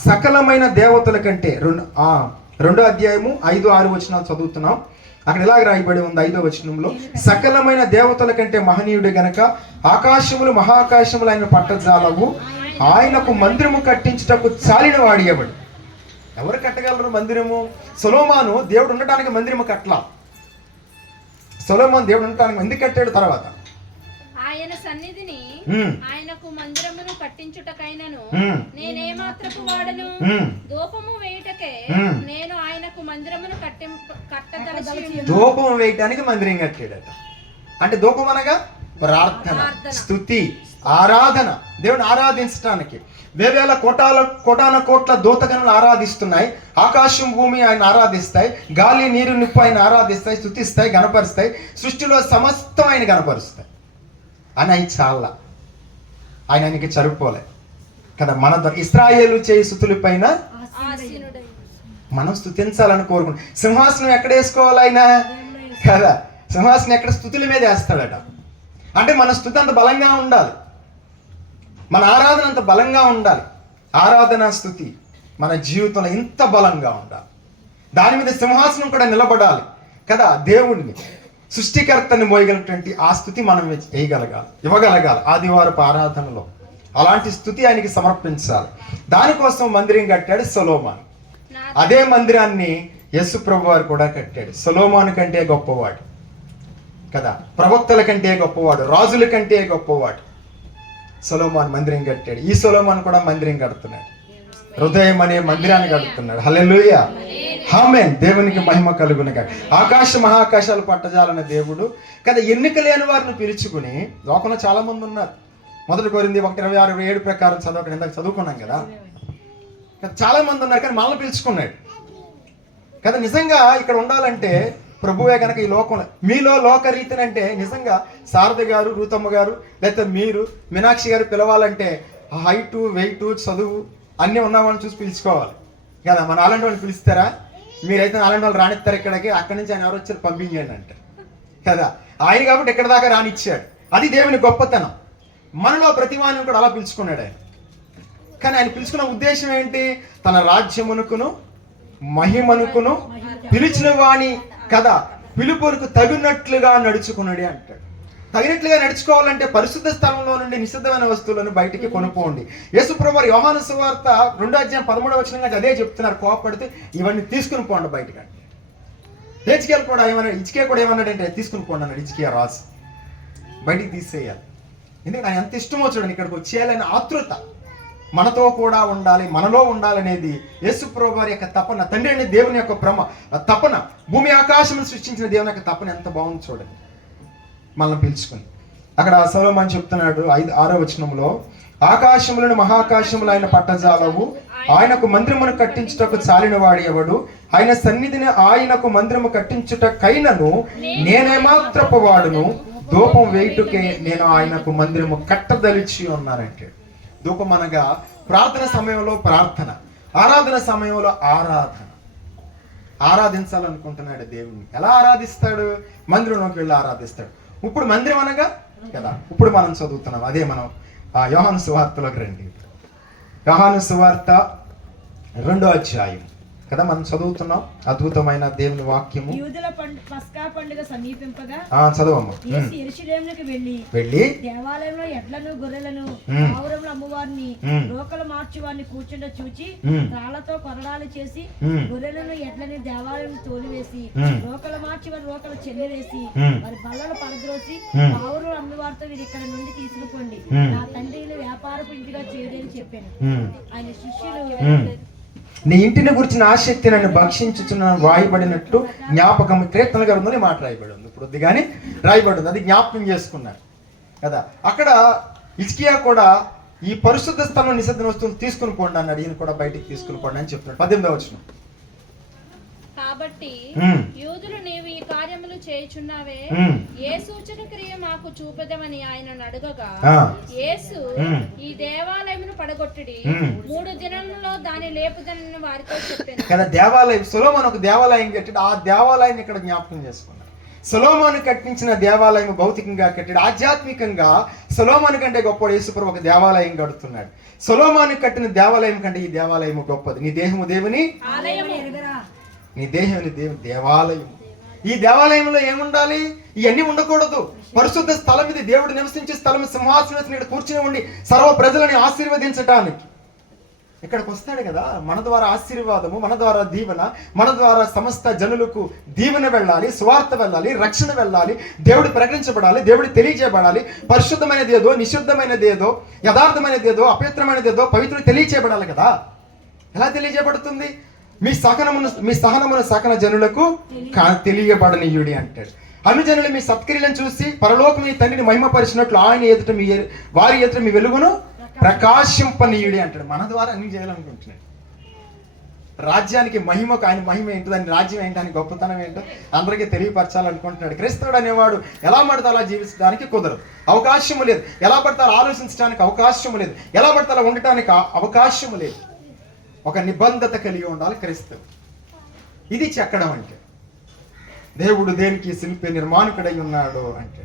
సకలమైన దేవతల కంటే 2వ అధ్యాయము 5-6 వచనాలు చదువుతున్నాం. అక్కడ ఇలాగ రాయబడి ఉంది 5వ వచనంలో, సకలమైన దేవతల కంటే మహనీయుడు గనక ఆకాశములు మహాకాశములు ఆయన పట్టజాలవు, ఆయనకు మందిరము కట్టించుటకు చాలిన వాడి ఎవడు? ఎవరు కట్టగలరు మందిరము? సొలొమోను దేవుడు ఉండటానికి మందిరము కట్టలా. సొలొమోను దేవుడు ఉండటానికి ఎందుకు కట్టాడు? తర్వాత ఆయన సన్నిధిని ఆయనకు మందిరమును కట్టించుటకైనను నేనే మాత్రపు వాడను, ధూపము వేయుటకే నేను ఆయనకు మందిరమును కట్టదలచి. ధూపం వేయటానికి మందిరం కట్టాడట. అంటే ధూపం అనగా ప్రార్థన, స్తుతి, ఆరాధన, దేవుని ఆరాధించడానికి. వేవేల కోటాన కోట్ల దూతగణాలు ఆరాధిస్తున్నాయి. ఆకాశం భూమి ఆయన ఆరాధిస్తాయి, గాలి నీరు నిప్పు ఆయన ఆరాధిస్తాయి, స్తుతిస్తాయి, గణపరుస్తాయి. సృష్టిలో సమస్తం ఆయన గణపరుస్తాయి. అని ఆయన చాలా ఆయన ఆయనకి చరుపుకోలే కదా. మన ఇశ్రాయేలు చేయి స్తుతుల పైన మనం స్తుతించాలని కోరుకుంటాం. సింహాసనం ఎక్కడ వేసుకోవాలి ఆయన కదా? సింహాసనం ఎక్కడ? స్తుతుల మీద వేస్తాడట. అంటే మన స్తుతి అంత బలంగా ఉండాలి, మన ఆరాధన అంత బలంగా ఉండాలి. ఆరాధన స్తుతి మన జీవితంలో ఇంత బలంగా ఉండాలి. దాని మీద సింహాసనం కూడా నిలబడాలి కదా. దేవుణ్ణి, సృష్టికర్తని మోయగలిగినటువంటి ఆ స్థుతి మనం వేయగలగాలి, ఇవ్వగలగాలి ఆదివారపు ఆరాధనలో. అలాంటి స్థుతి ఆయనకి సమర్పించాలి. దానికోసం మందిరం కట్టాడు సొలొమోను. అదే మందిరాన్ని యేసు ప్రభు వారు కూడా కట్టాడు. సొలొమోను కంటే గొప్పవాడు కదా, ప్రవక్తల కంటే గొప్పవాడు, రాజుల కంటే గొప్పవాడు. సొలొమోను మందిరం కట్టాడు. ఈ సొలొమోను కూడా మందిరం కడుతున్నాడు, హృదయం అనే మందిరాన్ని కడుతున్నాడు. హల్లెలూయా. ఆమేన్. దేవునికి మహిమ కలుగునుగా. ఆకాశ మహాకాశాలు పట్టజాలన్న దేవుడు కదా ఎన్నిక లేని వారిని పిలుచుకుని, లోకంలో చాలా మంది ఉన్నారు. 1 కొరింథీ 1:26-27 ప్రకారం ఇందాక చదువుకున్నాం కదా. చాలా మంది ఉన్నారు, కానీ మనల్ని పిలుచుకున్నాడు కదా. నిజంగా ఇక్కడ ఉండాలంటే ప్రభువే కనుక ఈ లోకంలో మీలో లోకరీతిని అంటే నిజంగా శారద గారు, రూతమ్మ గారు, లేకపోతే మీరు మీనాక్షి గారు పిలవాలంటే హైటు, వెయిట్, చదువు అన్నీ ఉన్న వాళ్ళని చూసి పిలుచుకోవాలి కదా. మన అలాంటి వాళ్ళు పిలుస్తారా? మీరైతే అలాంటి వాళ్ళు రానిస్తారు ఇక్కడికి, అక్కడి నుంచి ఆయన ఎవరు వచ్చారు పంపించండి అంటే కదా. ఆయన కాబట్టి ఎక్కడి దాకా రానిచ్చాడు. అది దేవుని గొప్పతనం. మనలో ప్రతివాన్ని కూడా అలా పిలుచుకున్నాడు ఆయన. కానీ ఆయన పిలుచుకున్న ఉద్దేశం ఏంటి? తన రాజ్యమునకును మహిమనుకును పిలిచిన వాణి కదా పిలుపులకు తగినట్లుగా నడుచుకున్నాడు అంటాడు. తగినట్లుగా నడుచుకోవాలంటే పరిశుద్ధ స్థలంలో నుండి నిషిద్ధమైన వస్తువులను బయటికి కొనుక్కోండి. యేసుప్రభువారు యోహాను సువార్త 2:13 అదే చెప్తున్నారు. కోపడితే ఇవన్నీ తీసుకుని పోండి బయటకి అంటే. హెచ్కేల్ కూడా ఏమన్నాడంటే తీసుకుని పోండి అన్నాడు. హిజ్కియా రాజు బయటికి తీసేయాలి. ఎందుకంటే ఆయన ఎంత ఇష్టమో చూడండి, ఇక్కడికి వచ్చేయాలని ఆతృత, మనతో కూడా ఉండాలి, మనలో ఉండాలనేది యేసుప్రభువారి యొక్క తపన. తండ్రి అనే దేవుని యొక్క తపన, భూమి ఆకాశం సృష్టించిన దేవుని యొక్క తపన ఎంత బాగుంది చూడండి. మనల్ని పిలుచుకుని అక్కడ సొలొమోను చెప్తున్నాడు 6వ వచనంలో, ఆకాశములను మహాకాశములు ఆయన పట్టజాలవు, ఆయనకు మందిరమును కట్టించుటకు చాలిన వాడు ఎవడు, ఆయన సన్నిధిని ఆయనకు మందిరము కట్టించుటకైనను నేనేమాత్రపు వాడును, ధూపం వేయుటకే నేను ఆయనకు మందిరము కట్టదలిచి ఉన్నానంటే. ధూపం అనగా ప్రార్థన సమయంలో ప్రార్థన, ఆరాధన సమయంలో ఆరాధన. ఆరాధించాలనుకుంటున్నాడు దేవుణ్ణి. ఎలా ఆరాధిస్తాడు? మందిరంలోకి వెళ్ళి ఆరాధిస్తాడు. ఇప్పుడు మందిరం అనగా కదా, ఇప్పుడు మనం చదువుతున్నాం అదే. మనం యోహాను సువార్తలోకి రండి. యోహాను సువార్త 2వ అధ్యాయం కదా మనం చదువుతున్నాం. అద్భుతమైన దేవుని వాక్యము. యూదుల పస్కా పండుగ సమీపింపగా చదవమ్మ. యేసు యెరూషలేమునకు వెళ్ళి దేవాలయంలో ఎడ్లను గొర్రెలను పావురముల అమ్మవారిని రోకలు మార్చి వారిని కూర్చుండ చూచి రాళ్లతో కొరడాలు చేసి గొర్రెలను ఎడ్లని దేవాలయం తోలివేసి రోకలు మార్చి వారి రోకలు చెల్లివేసి వారి బల్లలు పడద్రోసి పావురులు అమ్మవారితో వీరు ఇక్కడ నుండి తీసుకుపోండి, నా తండ్రిని వ్యాపారపు ఇంటిగా చేయదని చెప్పాను. ఆయన శిష్యులు నీ ఇంటిని గురించిన ఆసక్తి నన్ను భక్షించుచున్న రాయబడినట్టు జ్ఞాపకం కీర్తన గ్రంథంలో మాట రాయబడి ఉంది. ఇప్పుడు కానీ రాయబడి ఉంది, అది జ్ఞాపకం చేసుకున్నారు కదా. అక్కడ హిజ్కియా కూడా ఈ పరిశుద్ధ స్థలం నిషిద్ధ వస్తువులు తీసుకుని పోండి అన్నాడు. ఈయన కూడా బయటికి తీసుకుని పోండి అని చెప్తున్నాడు. 18వ వచనం. కాబట్టి యూదులు నీవు ఈ కార్యములు చేయుచున్నావే, ఏ సూచన క్రియ మాకు చూపదమని ఆయన అడగగా, యేసు ఈ దేవాలయమును పడగొట్టుడి, 3 దినములలో దాని లేపుదనని వారితో చెప్పాను కదా. దేవాలయం సొలొమోను ఒక దేవాలయం కట్టాడు. ఆ దేవాలయాన్ని ఇక్కడ జ్ఞాపకం చేసుకున్నాడు. సొలొమోను కట్టించిన దేవాలయం భౌతికంగా కట్టాడు. ఆధ్యాత్మికంగా సొలొమోను కంటే గొప్ప యేసుప్రభువు ఒక దేవాలయం కడుతున్నాడు. సొలొమోను కట్టిన దేవాలయం కంటే ఈ దేవాలయం గొప్పది. నీ దేహము దేవుని ఆలయము, నీ దేహం దేవుని దేవాలయం. ఈ దేవాలయంలో ఏముండాలి? ఇవన్నీ ఉండకూడదు. పరిశుద్ధ స్థలం ఇది, దేవుడు నివసించే స్థలం, సింహాసనం ఇక్కడ కూర్చుని ఉండి సర్వ ప్రజలని ఆశీర్వదించటానికి ఇక్కడికి వస్తాడు కదా. మన ద్వారా ఆశీర్వాదము, మన ద్వారా దీవెన, మన ద్వారా సమస్త జనులకు దీవెన వెళ్ళాలి, సువార్త వెళ్ళాలి, రక్షణ వెళ్ళాలి, దేవుడు ప్రకటించబడాలి, దేవుడు తెలియజేయబడాలి. పరిశుద్ధమైనది ఏదో, నిశుద్ధమైనది ఏదో, యథార్థమైనది ఏదో, అపవిత్రమైనది ఏదో, పవిత్రులు తెలియజేయబడాలి కదా. ఎలా తెలియజేయబడుతుంది? మీ సహనమును సకల జనులకు తెలియబడనీయుడి అంటాడు. అనుజనులు మీ సత్క్రియలను చూసి పరలోకం మీ తండ్రిని మహిమపరిచినట్లు ఆయన ఎదుట వారి ఎదుట మీ వెలుగును ప్రకాశింపనీయుడి అంటాడు. మన ద్వారా అన్ని చేయాలనుకుంటున్నాడు. రాజ్యానికి మహిమకు ఆయన మహిమ ఏంటో, దాని రాజ్యం ఏంటో, అని గొప్పతనం ఏంటో అందరికీ తెలియపరచాలనుకుంటున్నాడు. క్రైస్తవుడు అనేవాడు ఎలా పడితే అలా జీవించడానికి కుదరదు, అవకాశము లేదు. ఎలా పడితే అలా ఆలోచించడానికి అవకాశము లేదు. ఎలా పడితే అలా ఉండటానికి అవకాశము లేదు. ఒక నిబంధత కలిగి ఉండాలి క్రైస్తవు. ఇది చెక్కడం అంటే. దేవుడు దేనికి శిల్పి నిర్మాణకుడై ఉన్నాడు అంటే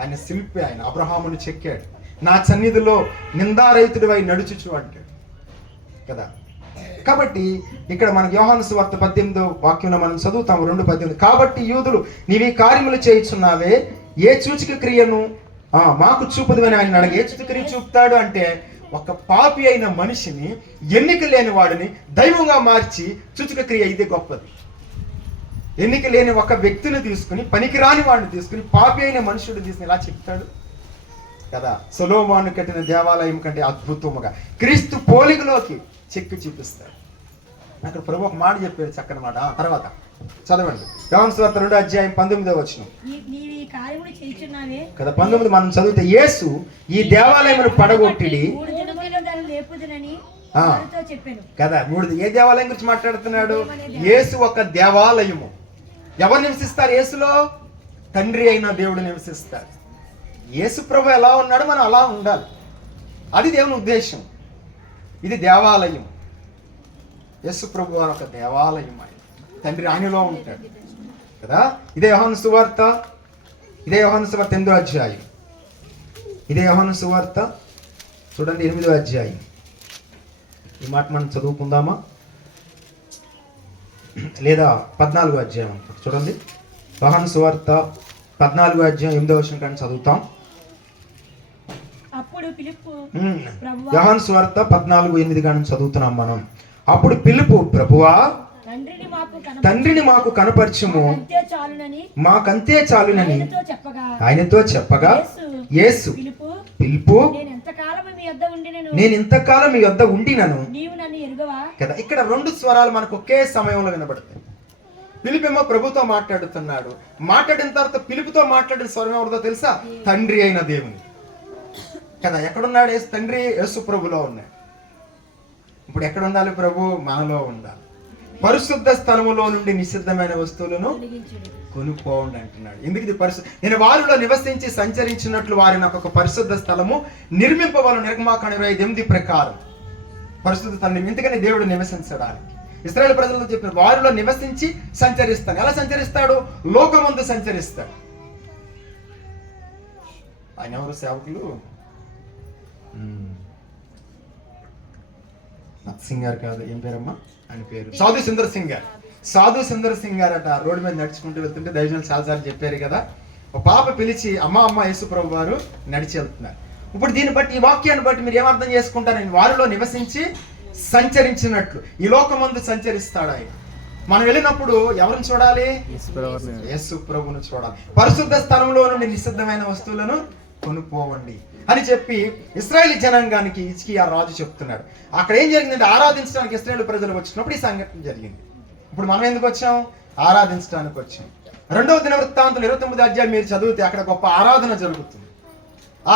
ఆయన శిల్పి. ఆయన అబ్రహామును చెక్కాడు. నా సన్నిధిలో నిందారహితుడివై నడుచుచు అంటాడు కదా. కాబట్టి ఇక్కడ మనకు యోహాను సువార్త 18వ వాక్యంలో మనం చదువుతాము 2:18. కాబట్టి యూదులు నీవి కార్యములు చేయుచున్నావే, ఏ సూచక క్రియను మాకు చూపదువని ఆయన అడగ. ఏ సూచక క్రియ చూపుతాడు అంటే ఒక పాపి అయిన మనిషిని, ఎన్నిక లేని వాడిని దైవంగా మార్చి సూచక క్రియ ఇదే గొప్పది. ఎన్నిక లేని ఒక వ్యక్తిని తీసుకుని, పనికిరాని వాడిని తీసుకుని, పాపి అయిన మనుషుడు తీసుకుని ఇలా చెప్తాడు కదా. సొలొమోను కట్టిన దేవాలయం కంటే అద్భుతముగా క్రీస్తు పోలికలోకి చెక్కి చూపిస్తాడు. అక్కడ ప్రభు ఒక మాట చెప్పాడు, చక్కని మాట. తర్వాత చదవండి, యోహాను సువార్త 2:19 నీవు ఈ కార్యములు చేయుచున్నావే కదా. 19 మనం చదివితే, యేసు ఈ దేవాలయమును పడగొట్టిడి 3 దినములలో దాన్ని లేపుదునని ఆ. వారితో చెప్పాను కదా. ఏ దేవాలయం గురించి మాట్లాడుతున్నాడు? యేసు ఒక దేవాలయము. ఎవరు నివసిస్తారు యేసులో? తండ్రి అయిన దేవుడు నివసిస్తారు. యేసు ప్రభు ఎలా ఉన్నాడు, మనం అలా ఉండాలి. అది దేవుని ఉద్దేశం. ఇది దేవాలయం. యేసు ప్రభు వారు ఒక దేవాలయం. ఆయన తండ్రి ఆయనలో ఉంటాడు కదా. ఇదే యోహాను సువార్త 8వ అధ్యాయం. ఇదే యోహాను సువార్త చూడండి 8వ అధ్యాయం. ఈ మాట మనం చదువుకుందామా? లేదా 14వ అధ్యాయం చూడండి. యోహాను సువార్త 14వ అధ్యాయం 8వ వచనం కానీ చదువుతాం. అప్పుడు ఫిలిప్పు యోహాను సువార్త 14:8 కానీ చదువుతున్నాం మనం. అప్పుడు ఫిలిప్పు, ప్రభువా తండ్రిని మాకు కనపరచుము, మాకంతే చాలునని ఆయనతో చెప్పగా, యేసు ఫిలిప్పు నేను ఇంతకాలం మీ వద్ద ఉండినను కదా. ఇక్కడ 2 స్వరాలు మనకు ఒకే సమయంలో వినబడతాయి. ఫిలిప్పేమో ప్రభుతో మాట్లాడుతున్నాడు. మాట్లాడిన తర్వాత ఫిలిప్పుతో మాట్లాడిన స్వరం ఎవరిదో తెలుసా? తండ్రి అయిన దేవుని కదా. ఎక్కడున్నాడు తండ్రి? యేసు ప్రభులో ఉన్నాడు. ఇప్పుడు ఎక్కడ ఉండాలి ప్రభు? మనలో ఉండాలి. పరిశుద్ధ స్థలములో నుండి నిషిద్ధమైన వస్తువులను కొనుక్కోండి అంటున్నాడు. ఎందుకు ఇది నేను వారిలో నివసించి సంచరించినట్లు వారి నాకు ఒక పరిశుద్ధ స్థలము నిర్మింపవలను. నిర్గమాకాండం 25:8 ప్రకారం పరిశుద్ధ స్థలం. ఎందుకని దేవుడు నివసించడానికి ఇశ్రాయేలు ప్రజలతో చెప్పిన వారిలో నివసించి సంచరిస్తాడు. ఎలా సంచరిస్తాడు? లోకమందు సంచరిస్తాడు. ఆయన ఎవరు? సేవకులు నత్సింగ్ గారు కాదు, ఏం పేరమ్మా ఆయన పేరు? సాధు సుందర్ సింగ్ గారు అట రోడ్డు మీద నడుచుకుంటూ వెళ్తుంటే దైవజనులు చాలాసార్లు చెప్పారు కదా. ఒక పాప పిలిచి, అమ్మ యేసు ప్రభు వారు నడిచి వెళ్తున్నారు. ఇప్పుడు దీన్ని బట్టి, ఈ వాక్యాన్ని బట్టి మీరు ఏమర్థం చేసుకుంటారు? నేను వారిలో నివసించి సంచరించినట్లు ఈ లోకమందు సంచరిస్తాడు ఆయన. మనం వెళ్ళినప్పుడు ఎవరిని చూడాలి? యేసు ప్రభువును చూడాలి. పరిశుద్ధ స్థలంలో నుండి నిషిద్ధమైన వస్తువులను కొనుక్కోవండి అని చెప్పి ఇశ్రాయేలీ జనాంగానికి హిజ్కియా రాజు చెప్తున్నాడు. అక్కడ ఏం జరిగిందంటే, ఆరాధించడానికి ఇశ్రాయేలు ప్రజలు వచ్చినప్పుడు ఈ సంఘటన జరిగింది. ఇప్పుడు మనం ఎందుకు వచ్చాం? ఆరాధించడానికి వచ్చాం. 2వ దినవృత్తాంతం 29వ అధ్యాయం మీరు చదివితే అక్కడ గొప్ప ఆరాధన జరుగుతుంది.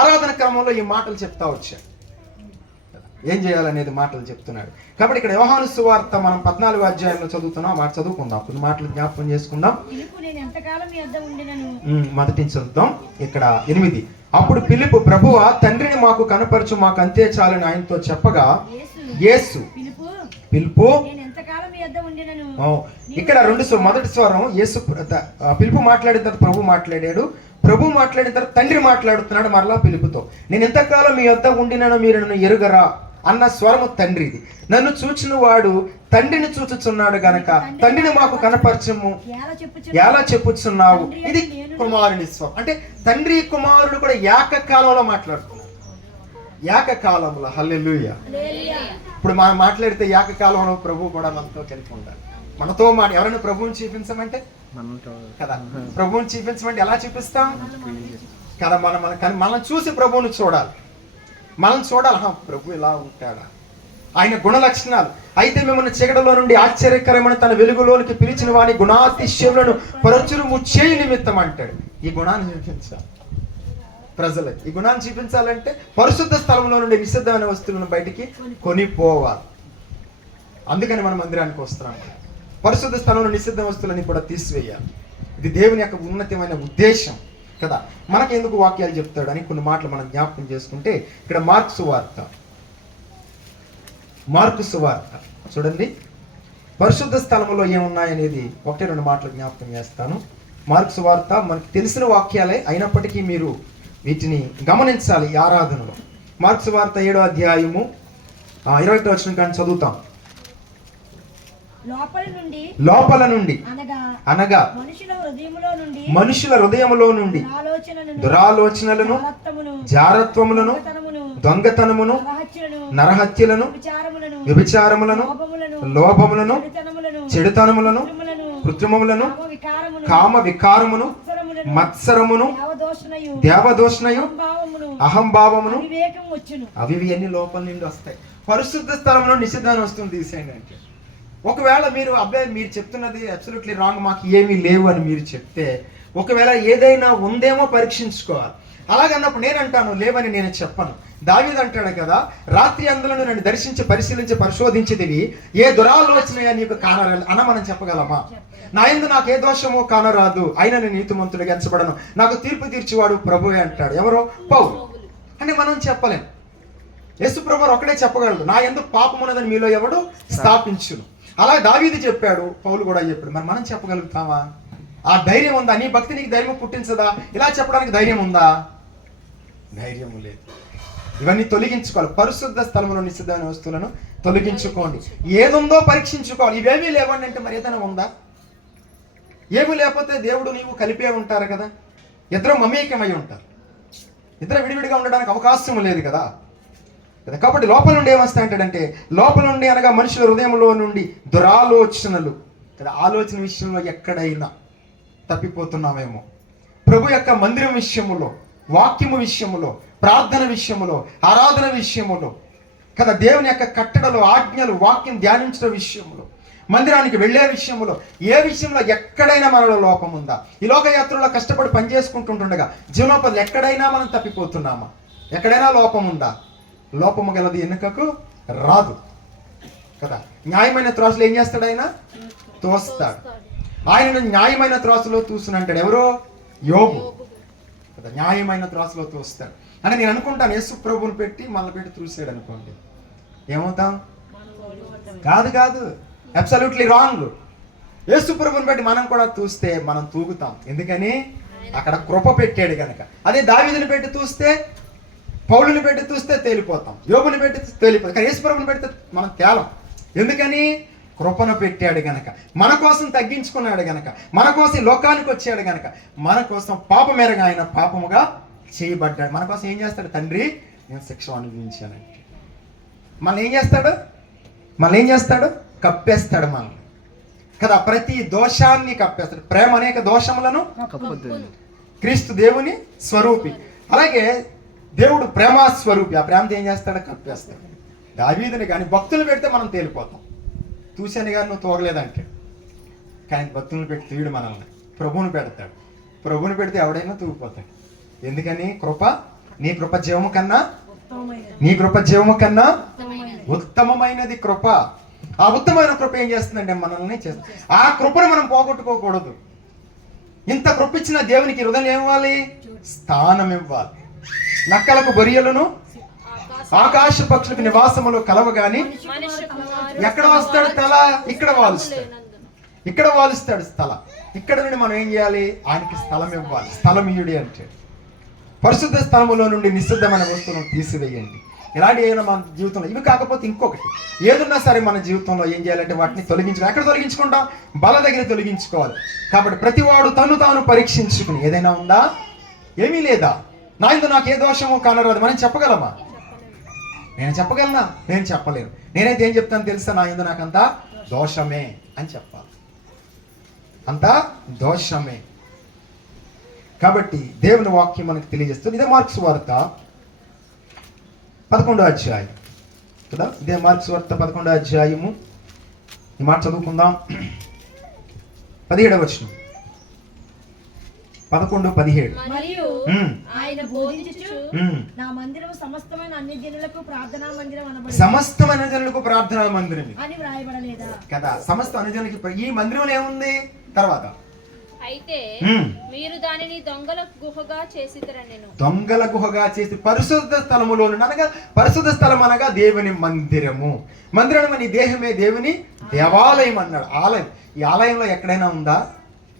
ఆరాధన క్రమంలో ఈ మాటలు చెప్తా వచ్చాడు. ఏం చేయాలనేది మాటలు చెప్తున్నాడు. కాబట్టి ఇక్కడ యోహాను సువార్త మనం 14వ అధ్యాయంలో చదువుతున్నాం. మాట చదువుకుందాం, కొన్ని మాటలు జ్ఞాపకం చేసుకుందాం. మొదటి చదువుతాం. ఇక్కడ 8. అప్పుడు ఫిలిప్పు, ప్రభువా తండ్రిని మాకు కనపరచు, మాకు అంతే చాలని ఆయనతో చెప్పగా, యేసు ఫిలిప్పు ఇక్కడ 2 మొదటి స్వరం యేసు. ఫిలిప్పు మాట్లాడిన తర్వాత ప్రభు మాట్లాడాడు. ప్రభు మాట్లాడిన తర్వాత తండ్రి మాట్లాడుతున్నాడు మరలా ఫిలిప్పుతో. నేను ఎంతకాలం మీ వద్ద ఉండినను మీరు నన్ను ఎరుగరా అన్న స్వరము తండ్రిది. నన్ను చూచిన వాడు తండ్రిని చూచుచున్నాడు గనక తండ్రిని మాకు కనపరచము ఎలా చెప్పుచున్నావు? ఇది కుమారుని స్వరం. అంటే తండ్రి కుమారుడు కూడా ఏకకాలంలో మాట్లాడుతున్నారు. ఏకకాలంలో. హల్లెలూయా. ఇప్పుడు మనం మాట్లాడితే ఏకకాలంలో ప్రభు కూడా మనతో కలిపి ఉండాలి. మనతో ఎవరైనా ప్రభువుని చూపించమంటే కదా, ప్రభువుని చూపించమంటే ఎలా చూపిస్తాం కదా? మనం చూసి ప్రభువుని చూడాలి. మనం చూడాలి, ప్రభు ఇలా ఉంటాడా, ఆయన గుణ లక్షణాలు. అయితే మిమ్మల్ని చీకటిలో నుండి ఆశ్చర్యకరమైన తన వెలుగులోనికి పిలిచిన వాని గుణాతిశయములను పరచురుము చేయి నిమిత్తం అంటాడు. ఈ గుణాన్ని చూపించాలి ప్రజలకి. ఈ గుణాన్ని చూపించాలంటే పరిశుద్ధ స్థలంలో నుండి నిషిద్ధమైన వస్తువులను బయటికి కొనిపోవాలి. అందుకని మనం మందిరానికి వస్తున్నాం. పరిశుద్ధ స్థలంలో నిషిద్ధ వస్తువులని కూడా తీసివేయాలి. ఇది దేవుని యొక్క ఉన్నతమైన ఉద్దేశం కదా. మనకెందుకు వాక్యాలు చెప్తాడు అని కొన్ని మాటలు మనం జ్ఞాపకం చేసుకుంటే, ఇక్కడ మార్కు సువార్త చూడండి. పరిశుద్ధ స్థలంలో ఏమున్నాయనేది 1-2 మాటలు జ్ఞాపకం చేస్తాను. మార్కు సువార్త మనకు తెలిసిన వాక్యాలే అయినప్పటికీ మీరు వీటిని గమనించాలి ఈ ఆరాధనలో. మార్కు సువార్త 7వ అధ్యాయము 21వ వచనం కానీ చదువుతాం. లోపల నుండి అనగా మనుషుల హృదయములో నుండి దురాలోచనలను, జారత్వములను, దొంగతనమును, నరహత్యలను, వ్యభిచారములను, లోభములను, చెడుతనములను, కృత్రిమములను, కామ వికారమును, మత్సరమును, దేవదోషణయు, అహంభావమును, అవి అన్ని లోపల నుండి వస్తాయి. పరిశుద్ధ స్థలంలో నిషిద్ధాన్ని వస్తుంది తీసేయండి అంటే ఒకవేళ మీరు అబ్బాయి మీరు చెప్తున్నది అబ్సల్యూట్లీ రాంగ్, మాకు ఏమీ లేవు అని మీరు చెప్తే, ఒకవేళ ఏదైనా ఉందేమో పరీక్షించుకోవాలి. అలాగన్నప్పుడు నేను అంటాను లేవని నేను చెప్పను. దావీదు అంటాడు కదా, రాత్రి అందులను నన్ను దర్శించి పరిశీలించి పరిశోధించేదివి ఏ దురాలోచన నీకు కానరాలి అన్న మనం చెప్పగలమా? నా యందు నాకు ఏ దోషమో కానరాదు, అయినా నేను నీతిమంతుడిగా ఎంచబడను, నాకు తీర్పు తీర్చేవాడు ప్రభువే అంటాడు. ఎవరో? పౌలు. అంటే మనం చెప్పలేం. యేసు ప్రభువు ఒకడే చెప్పగలడు, నా యందు పాపం ఉన్నదని మీలో ఎవడు స్థాపించును. అలా దావీదు చెప్పాడు, పౌలు కూడా చెప్పాడు. మరి మనం చెప్పగలుగుతామా? ఆ ధైర్యం ఉందా? నీ భక్తి నీకు ధైర్యం పుట్టించదా? ఇలా చెప్పడానికి ధైర్యం ఉందా? ధైర్యం లేదు. ఇవన్నీ తొలగించుకోవాలి. పరిశుద్ధ స్థలంలో నిషిద్ధమైన వస్తువులను తొలగించుకోండి. ఏదుందో పరీక్షించుకోవాలి. ఇవేమీ లేవండి అంటే మరి ఏదైనా ఉందా? ఏమీ లేకపోతే దేవుడు నీవు కలిపే ఉంటారు కదా, ఇద్దరు మమేకమై ఉంటారు. ఇద్దరు విడివిడిగా ఉండడానికి అవకాశం లేదు కదా. కాబట్టి లోపల నుండి ఏమొస్తాయంటాడంటే, లోపల నుండి అనగా మనుషుల హృదయంలో నుండి దురాలోచనలు. కదా, ఆలోచన విషయంలో ఎక్కడైనా తప్పిపోతున్నామేమో, ప్రభు యొక్క మందిరం విషయములో, వాక్యము విషయములో, ప్రార్థన విషయములో, ఆరాధన విషయములో, కదా, దేవుని యొక్క కట్టడలు, ఆజ్ఞలు, వాక్యం ధ్యానించడం విషయంలో, మందిరానికి వెళ్ళే విషయంలో, ఏ విషయంలో ఎక్కడైనా మనలో లోపం ఉందా? ఈ లోకయాత్రలో కష్టపడి పనిచేసుకుంటుండగా జీవనోపాధులు ఎక్కడైనా మనం తప్పిపోతున్నామా? ఎక్కడైనా లోపం ఉందా? లోపము గలది ఎన్నికకు రాదు కదా. న్యాయమైన త్రాసులో ఏం చేస్తాడు? ఆయన తోస్తాడు. ఆయనను న్యాయమైన త్రాసులో తూసునంటాడు. ఎవరో? యోబు కదా, న్యాయమైన త్రాసులో తోస్తాడు. అని నేను అనుకుంటాను, యేసు ప్రభువుని పెట్టి మళ్ళీ పెట్టి చూసాడు అనుకోండి, ఏమవుతాం? కాదు, అబ్సల్యూట్లీ రాంగ్. యేసు ప్రభువుని పెట్టి మనం కూడా చూస్తే మనం తూగుతాం. ఎందుకని? అక్కడ కృప పెట్టాడు కనుక. అదే దావీదుని పెట్టి చూస్తే, పౌలుని పెట్టి చూస్తే తేలిపోతాం, యోబుని పెట్టి తేలిపోతాం. కానీ యేసు ప్రభువుని పెడితే మనం తేలం. ఎందుకని? కృపను పెట్టాడు గనక, మన కోసం తగ్గించుకున్నాడు గనక, మన కోసం లోకానికి వచ్చాడు గనక, మన కోసం పాపమేరగా ఆయన పాపముగా చేయబడ్డాడు. మన కోసం ఏం చేస్తాడు? తండ్రి నేను శిక్ష అనుభవించానంటే మనల్ని ఏం చేస్తాడు? కప్పేస్తాడు మనల్ని కదా. ప్రతి దోషాన్ని కప్పేస్తాడు. ప్రేమ అనేక దోషములను, క్రీస్తు దేవుని స్వరూపి, అలాగే దేవుడు ప్రేమ స్వరూపి. ఆ ప్రేమతో ఏం చేస్తాడు? కప్పేస్తాడు. దావీదుని కానీ భక్తులు పెడితే మనం తేలిపోతాం. చూశాను కానీ నువ్వు తోగలేదంటే, కానీ భక్తులను పెట్టి తీయడు మనల్ని. ప్రభువుని పెడతాడు. ప్రభువుని పెడితే ఎవడైనా తూగిపోతాడు. ఎందుకని? కృప. నీ కృప జీవము కన్నా ఉత్తమమైనది కృప. ఆ ఉత్తమమైన కృప ఏం చేస్తుందంటే మనల్ని చేస్తుంది. ఆ కృపను మనం పోగొట్టుకోకూడదు. ఇంత కృప ఇచ్చిన దేవునికి హృదయం ఏమివ్వాలి? స్థానం ఇవ్వాలి. నక్కలకు బొరియలను, ఆకాశ పక్షులకు నివాసములు కలవగాని ఎక్కడ వస్తాడు? తల ఇక్కడ వాలుస్తాడు స్థల. ఇక్కడ నుండి మనం ఏం చేయాలి? ఆయనకి స్థలం ఇవ్వాలి. స్థలమీయుడి అంటే పరిశుద్ధ స్థలములో నుండి నిషిద్ధమైన వస్తువులను తీసివేయండి. ఇలాంటి ఏమైనా మన జీవితంలో ఇవి కాకపోతే ఇంకొకటి ఏదున్నా సరే మన జీవితంలో ఏం చేయాలంటే వాటిని తొలగించుకోవాలి. ఎక్కడ తొలగించుకుంటాం? బల దగ్గర తొలగించుకోవాలి. కాబట్టి ప్రతివాడు తను తాను పరీక్షించుకుని ఏదైనా ఉందా? ఏమీ లేదా? నా యందు నాకు ఏ దోషమో కానరాదు మనం చెప్పగలమా? నేను చెప్పగలనా? నేను చెప్పలేను. నేనైతే ఏం చెప్తాను తెలుసా? నా యందు నాకంతా దోషమే అని చెప్పాలి. అంతా దోషమే. కాబట్టి దేవుని వాక్యం మనకు తెలియజేస్తుంది. ఇదే మార్క్స్ వార్త 11వ అధ్యాయం కదా. ఇదే మార్క్స్ వార్త 11వ అధ్యాయము. ఈ మాట చదువుకుందాం. 17వ వచనం. 11:17. మరియు ఆయన బోధించుచు నా మందిరం సమస్తమైన అన్ని జనులకు ప్రార్థనా మందిరం అనబడును. సమస్తమైన జనులకు ప్రార్థనా మందిరం అని వ్రాయబడలేదా కదా. సమస్త అనుజనులకి ఈ మందిరంలో ఏముంది? తర్వాత అయితే మీరు దానిని దొంగల గుహగా చేసిదరనెను. దొంగల గుహగా చేసి పరిశుద్ధ స్థలములో, అనగా పరిశుద్ధ స్థలం అనగా దేవుని మందిరము. మందిరం అని దేహమే దేవుని దేవాలయం అన్నాడు. ఆలయం. ఈ ఆలయంలో ఎక్కడైనా ఉందా?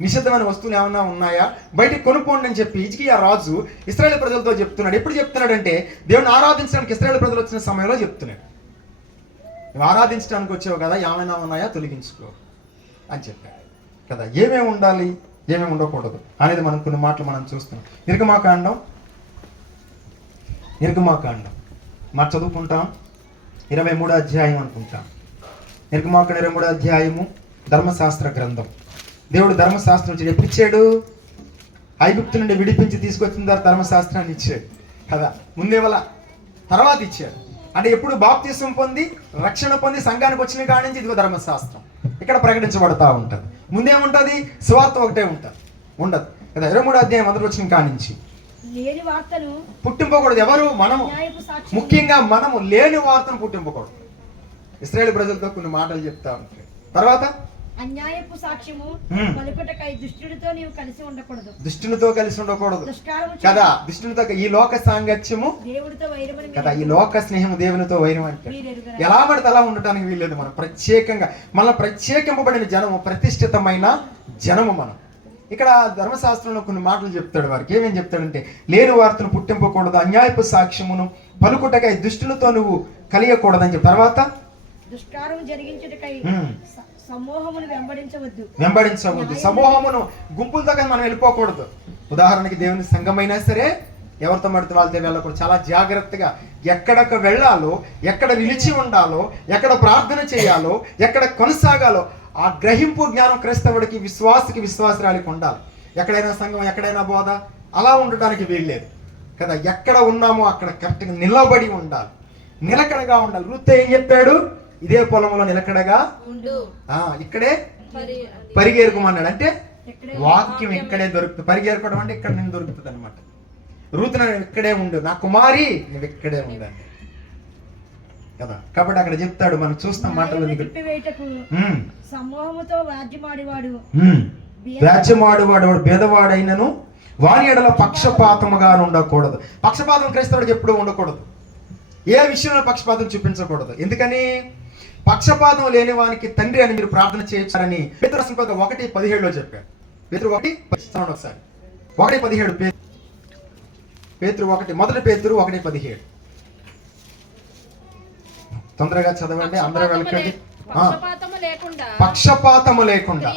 నిషిద్ధమైన వస్తువులు ఏమన్నా ఉన్నాయా? బయటికి కొనుక్కోండి అని చెప్పి హిజ్కియా రాజు ఇశ్రాయేలు ప్రజలతో చెప్తున్నాడు. ఎప్పుడు చెప్తున్నాడంటే దేవుని ఆరాధించడానికి ఇశ్రాయేలు ప్రజలు వచ్చిన సమయంలో చెప్తున్నాడు. నువ్వు ఆరాధించడానికి వచ్చావు కదా, ఏమైనా ఉన్నాయా తొలగించుకో అని చెప్పాడు కదా. ఏమేమి ఉండాలి, ఏమేమి ఉండకూడదు అనేది మనం కొన్ని మాటలు మనం చూస్తున్నాం. నిర్గమాకాండం మాట చదువుకుంటాం. 23వ అధ్యాయం అనుకుంటాం. నిర్గమాకాండం 23వ అధ్యాయము ధర్మశాస్త్ర గ్రంథం. దేవుడు ధర్మశాస్త్రం ఇచ్చాడు. ఎప్పుడు ఇచ్చాడు? ఐగుప్తు నుండి విడిపించి తీసుకొచ్చిన తర్వాత ధర్మశాస్త్రాన్ని ఇచ్చాడు కదా. ముందేవల తర్వాత ఇచ్చాడు. అంటే ఎప్పుడు బాప్తిసం పొంది రక్షణ పొంది సంఘానికి వచ్చిన కాడి నుంచి ఇదిగో ధర్మశాస్త్రం. ఇక్కడ ప్రకటించబడతా ఉంటుంది. ముందేముంటుంది? సువార్త ఒకటే ఉంటుంది, ఉండదు కదా. 23వ అధ్యాయం 1వ వచనం కానించి లేని వార్తను పుట్టింపకూడదు. ఎవరు? మనము. న్యాయపు సాక్షి ముఖ్యంగా మనము లేని వార్తను పుట్టింపకూడదు. ఇశ్రాయేలు ప్రజలతో కొన్ని మాటలు చెప్తా ఉంటాయి. తర్వాత అన్యాయపు సాక్ష్యము పలుకుటకై దుష్టుడితో నీవు కలిసి ఉండకూడదు. దుష్టునితో కలిసి ఉండకూడదు దుష్కారము కదా. దుష్టునితో, ఈ లోక సాంగత్యము దేవుడితో వైరమని కదా, ఈ లోక స్నేహము దేవునితో వైరం అంటే మీరెరుగరా? ఎలా పడితే అలా ఉండటానికి వీల్లేదు. మనం ప్రత్యేకంగా, మన ప్రత్యేకింపబడిన జనము, ప్రతిష్ఠితమైన జనము మనం. ఇక్కడ ధర్మశాస్త్రంలో కొన్ని మాటలు చెప్తాడు. వారికి ఏమేం చెప్తాడంటే, లేని వార్తను పుట్టింపకూడదు, అన్యాయపు సాక్ష్యమును పలుకుటకై దుష్టులతో నువ్వు కలియకూడదని చెప్పి. తర్వాత దుష్కారము జరిగించుటకై సమూహమును వెంబడించవద్దు. సమూహమును, గుంపులతో కానీ మనం వెళ్ళిపోకూడదు. ఉదాహరణకి దేవుని సంఘమైనా సరే ఎవరితో పడితే వాళ్ళతో వెళ్ళకూడదు. చాలా జాగ్రత్తగా ఎక్కడికి వెళ్ళాలో, ఎక్కడ నిలిచి ఉండాలో, ఎక్కడ ప్రార్థన చేయాలో, ఎక్కడ కొనసాగాలో ఆ గ్రహింపు జ్ఞానం క్రైస్తవుడికి, విశ్వాసరాలికి ఉండాలి. ఎక్కడైనా సంఘం, ఎక్కడైనా బోధ అలా ఉండడానికి వీల్లేదు కదా. ఎక్కడ ఉన్నామో అక్కడ కరెక్ట్గా నిలబడి ఉండాలి, నిలకడగా ఉండాలి. రూత్ ఏం చెప్పాడు? ఇదే పొలంలో నిలకడగా ఇక్కడే పరిగెరుకోమన్నాడు. అంటే వాక్యం ఇక్కడే దొరుకుతుంది. పరిగెరుకోవడం అంటే ఇక్కడ నేను దొరుకుతుంది అనమాట. రూత్ నేను ఇక్కడే ఉండు, నా కుమారి నువ్వు ఇక్కడే ఉండండి కదా. కాబట్టి అక్కడ చెప్తాడు, మనం చూస్తాం మాటలు. సమూహముతో వ్యాజ్యమాడువాడు భేదవాడైనను వాని ఎడల పక్షపాతముగా ఉండకూడదు. పక్షపాతం క్రైస్తవుడికి ఎప్పుడూ ఉండకూడదు. ఏ విషయంలో పక్షపాతం చూపించకూడదు. ఎందుకని? పక్షపాతం లేని వానికి తండ్రి అని మీరు ప్రార్థన చేయొచ్చారని పేతురు రాసిన పత్రిక 1:17 చెప్పారు. పేతురు 1:17 ఒకసారి 1:17 పేతురు 1 మొదటి పేతురు 1:17 తొందరగా చదవండి, అందరూ వెళ్ళకండి. పక్షపాతము లేకుండా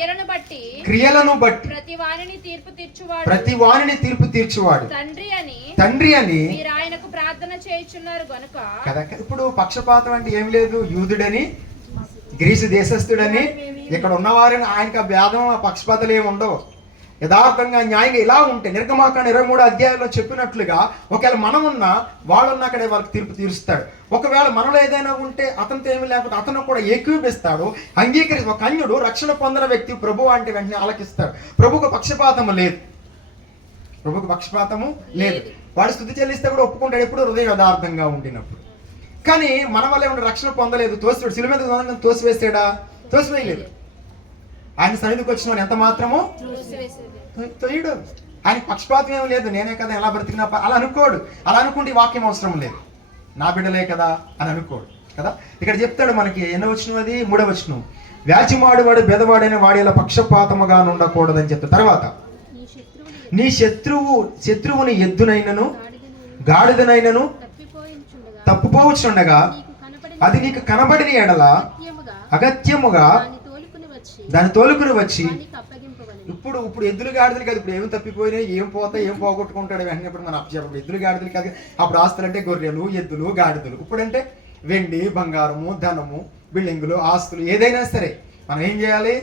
క్రియలను బట్టి ప్రతి వానిని తీర్పు తీర్చువాడు తండ్రి అని ఆయనకు ప్రార్థన చేయుచున్నారు గనుక కదా. ఇప్పుడు పక్షపాతం అంటే ఏమి లేదు. యూదుడని, గ్రీసు దేశస్థుడని, ఇక్కడ ఉన్నవారని ఆయనకు ఆ భేదం, ఆ పక్షపాతాలు ఏమి ఉండవు. యథార్థంగా న్యాయంగా ఇలా ఉంటే నిర్గమాకాండ 23వ అధ్యాయంలో చెప్పినట్లుగా ఒకవేళ మనమున్నా వాళ్ళున్నా అక్కడే వాళ్ళకి తీర్పు తీరుస్తాడు. ఒకవేళ మనలో ఏదైనా ఉంటే అతనితో ఏమి లేకపోతే అతను కూడా ఏకీపిస్తాడు, అంగీకరించి. ఒక అన్యుడు రక్షణ పొందిన వ్యక్తి ప్రభు అంటే వెంటనే ఆలకిస్తాడు. ప్రభుకు పక్షపాతము లేదు, ప్రభుకు పక్షపాతము లేదు. వాడు స్తుతి చెల్లిస్తే కూడా ఒప్పుకుంటాడు, ఎప్పుడు హృదయం యథార్థంగా ఉండినప్పుడు. కానీ మన వల్ల ఏమన్నా రక్షణ పొందలేదు, తోసివాడు శిలువ మీద తోసివేసాడా? తోసివేయలేదు. ఆయన సన్నిధికి వచ్చిన ఎంత మాత్రము తొయ్యడు. ఆయనకి పక్షపాతం ఏమి లేదు. నేనే కదా ఎలా బ్రతికినా అలా అనుకోడు. అలా అనుకుంటే వాక్యం అవసరం లేదు, నా బిడ్డలే కదా అని అనుకోడు కదా. ఇక్కడ చెప్తాడు మనకి ఎన్నో వచనం, అది 3వ వచనం, వ్యాజ్యమాడువాడు భేదవాడైన వాడి ఇలా పక్షపాతముగా ఉండకూడదని చెప్తాడు. తర్వాత నీ శత్రువుని ఎద్దునైనను గాడిదనైనను తప్పుపోవచ్చుండగా అది నీకు కనబడిన ఎడల అగత్యముగా దాన్ని తోలుకుని వచ్చి. ఇప్పుడు ఎద్దులు గాడిదలు కాదు, ఇప్పుడు ఏం తప్పిపోయినాయి, ఏం పోతాయి, ఏం పోగొట్టుకుంటాడు వెంటనే. ఇప్పుడు మనం అప్పుడు ఎద్దులు గాడిదలు కాదు. అప్పుడు ఆస్తులు అంటే గొర్రెలు, ఎద్దులు, గాడిదలు. ఇప్పుడంటే వెండి, బంగారము, ధనము, బిల్డింగులు, ఆస్తులు, ఏదైనా సరే మనం ఏం చేయాలి?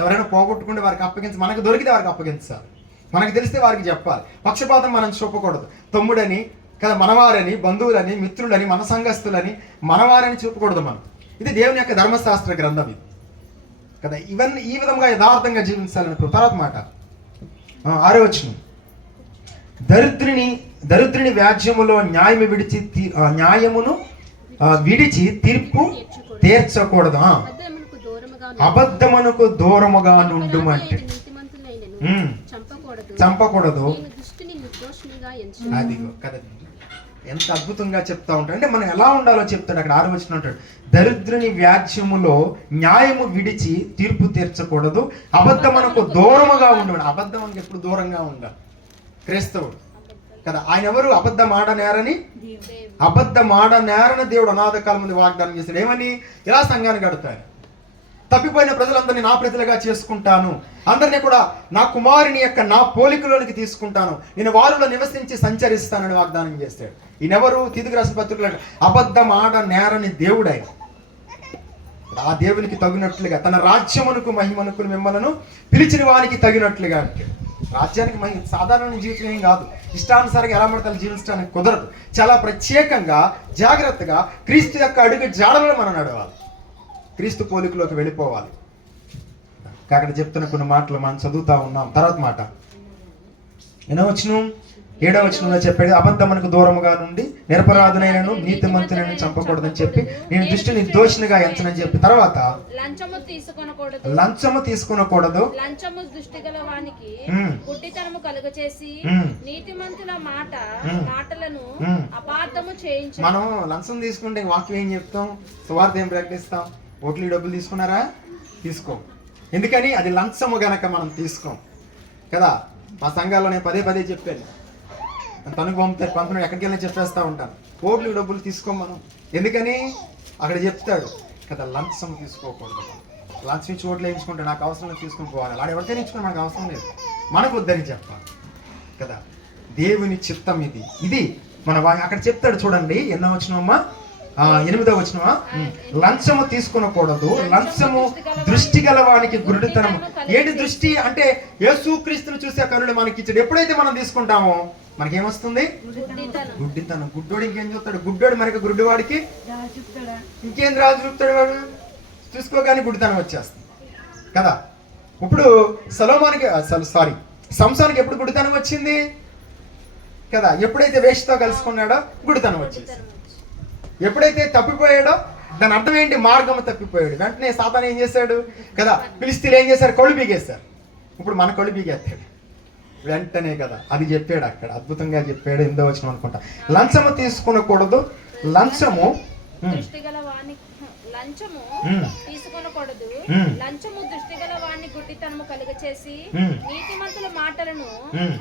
ఎవరైనా పోగొట్టుకుంటే వారికి అప్పగించి, మనకు దొరికితే వారికి అప్పగించాలి, మనకు తెలిస్తే వారికి చెప్పాలి. పక్షపాతం మనం చూపకూడదు. తమ్ముడని కదా, మనవారని, బంధువులని, మిత్రులని, మన సంఘస్థులని, మనవారని చూపకూడదు మనం. ఇది దేవుని యొక్క ధర్మశాస్త్ర గ్రంథం ఇది కదా. ఇవన్నీ ఈ విధంగా యథార్థంగా జీవించాలని. తర్వాత మాట 6వ వచనం, దరిద్రుని వ్యాజ్యములో న్యాయమును విడిచి తీర్పు తీర్చకూడదు. అబద్ధమునకు దూరముగా నుండుమంటే చంపకూడదు. అది కదా, ఎంత అద్భుతంగా చెప్తా ఉంటాడు. అంటే మనం ఎలా ఉండాలో చెప్తాడు అక్కడ. 6వ వచనం అంటాడు, దరిద్రుని వ్యాజ్యములో న్యాయము విడిచి తీర్పు తీర్చకూడదు, అబద్ధమునకు దూరముగా ఉండడు. అబద్ధం ఎప్పుడు దూరంగా ఉండాలి క్రైస్తవుడు కదా. ఆయన ఎవరు? అబద్ధమాడనేరని దేవుడు అనాథ కాలం ముందు వాగ్దానం చేశాడు. ఏమని? ఇలా సంఘాన్ని కడతారు, తప్పిపోయిన ప్రజలందరినీ నా ప్రజలుగా చేసుకుంటాను, అందరినీ కూడా నా కుమారుని యొక్క నా పోలికలోనికి తీసుకుంటాను, నేను వారిలో నివసించి సంచరిస్తానని వాగ్దానం చేస్తాడు. ఈయనెవరు? తీతుకు రాసిన పత్రికలు అబద్ధం ఆడ నేరని దేవుడు ఆయన. ఆ దేవునికి తగినట్లుగా తన రాజ్యమునకు మహిమనుకు మిమ్మలను పిలిచిన వానికి తగినట్లుగా అంటే రాజ్యానికి సాధారణ జీవితం ఏం కాదు. ఇష్టానుసారంగా ఎలా పడతారు జీవించడానికి కుదరదు. చాలా ప్రత్యేకంగా జాగ్రత్తగా క్రీస్తు యొక్క అడుగు జాడలో మనం నడవాలి, క్రీస్తు పోలికలోకి వెళ్ళిపోవాలి. అక్కడ చెప్తున్న కొన్ని మాటలు మనం చదువుతా ఉన్నాం. తర్వాత మాట ఎన్నో వచనం, 7వ వచనంలో చెప్పాడు, అబద్ధమునకు దూరముగా నుండి నిరపరాధునైనను నీతిమంతునైన చంపకూడదని చెప్పి నేను దుష్టుని నిర్దోషినిగా ఎంచనని చెప్పి, తర్వాత లంచము తీసుకొనకూడదు, లంచము దుష్టిగల వానికి గుడ్డితనము కలుగచేసి నీతిమంతుల మాటలను అపార్థము చేయించు. మనం లంచం తీసుకుంటే వాక్యం ఏం చెప్తాం, సువార్త ఏం ప్రకటిస్తాం? ఓట్లు డబ్బులు తీసుకున్నారా? తీసుకో. ఎందుకని? అది లంచము గనక మనం తీసుకోం కదా. మా సంఘాల్లో నేను పదే చెప్పాను, తనకు పంపుతారు, పంపిన ఎక్కడికి వెళ్ళినా చెప్పేస్తూ ఉంటాను, ఓట్లు డబ్బులు తీసుకోం మనం. ఎందుకని? అక్కడ చెప్తాడు కదా, లంచం తీసుకోకూడదు. లంచం ఇచ్చి ఓట్లు వేయించుకుంటే నాకు అవసరం లేదు, తీసుకుని పోవాలి. అలా ఎవరికైనా ఇచ్చుకుని మనకు అవసరం లేదు, మనకు వద్దని చెప్పాలి కదా. దేవుని చిత్తం ఇది మన అక్కడ చెప్తాడు చూడండి. ఎన్నో వచనమా? 8వ వచనమా? లంచము తీసుకునకూడదు, లంచము దృష్టి గల వానికి గురుడితనము. ఏంటి దృష్టి అంటే? యేసుక్రీస్తును చూసే కనుడు మనకి ఇచ్చాడు. ఎప్పుడైతే మనం తీసుకుంటామో మనకేమొస్తుంది? గుడ్డితనం. గుడ్డోడు ఇంకేం చూస్తాడు? గుడ్డోడు మనకి గుడ్డివాడికి ఇంకేం రాజు చూపుతాడు? వాడు చూసుకోగానే గుడ్డితనం వచ్చేస్తుంది కదా. ఇప్పుడు సంసోనికి ఎప్పుడు గుడ్డితనం వచ్చింది కదా? ఎప్పుడైతే వేషతో కలుసుకున్నాడో గుడ్డితనం వచ్చింది. ఎప్పుడైతే తప్పిపోయాడో దాని అర్థం ఏంటి? మార్గము తప్పిపోయాడు. వెంటనే సాతాను ఏం చేశాడు కదా, ఫిలిష్తీయులు ఏం చేశారు? కళ్ళు పీకేశారు. ఇప్పుడు మన కళ్ళు పీకేస్తాడు వెంటనే కదా. అది చెప్పాడు అక్కడ, అద్భుతంగా చెప్పాడు. 8వ వచనం అనుకుంటా. లంచము తీసుకునకూడదు, లంచము తీసుకొనకూడదు, లంచము దృష్టిగల వాణ్ణి గుడ్డితనము కలుగచేసి నీతిమంతుల మాటలను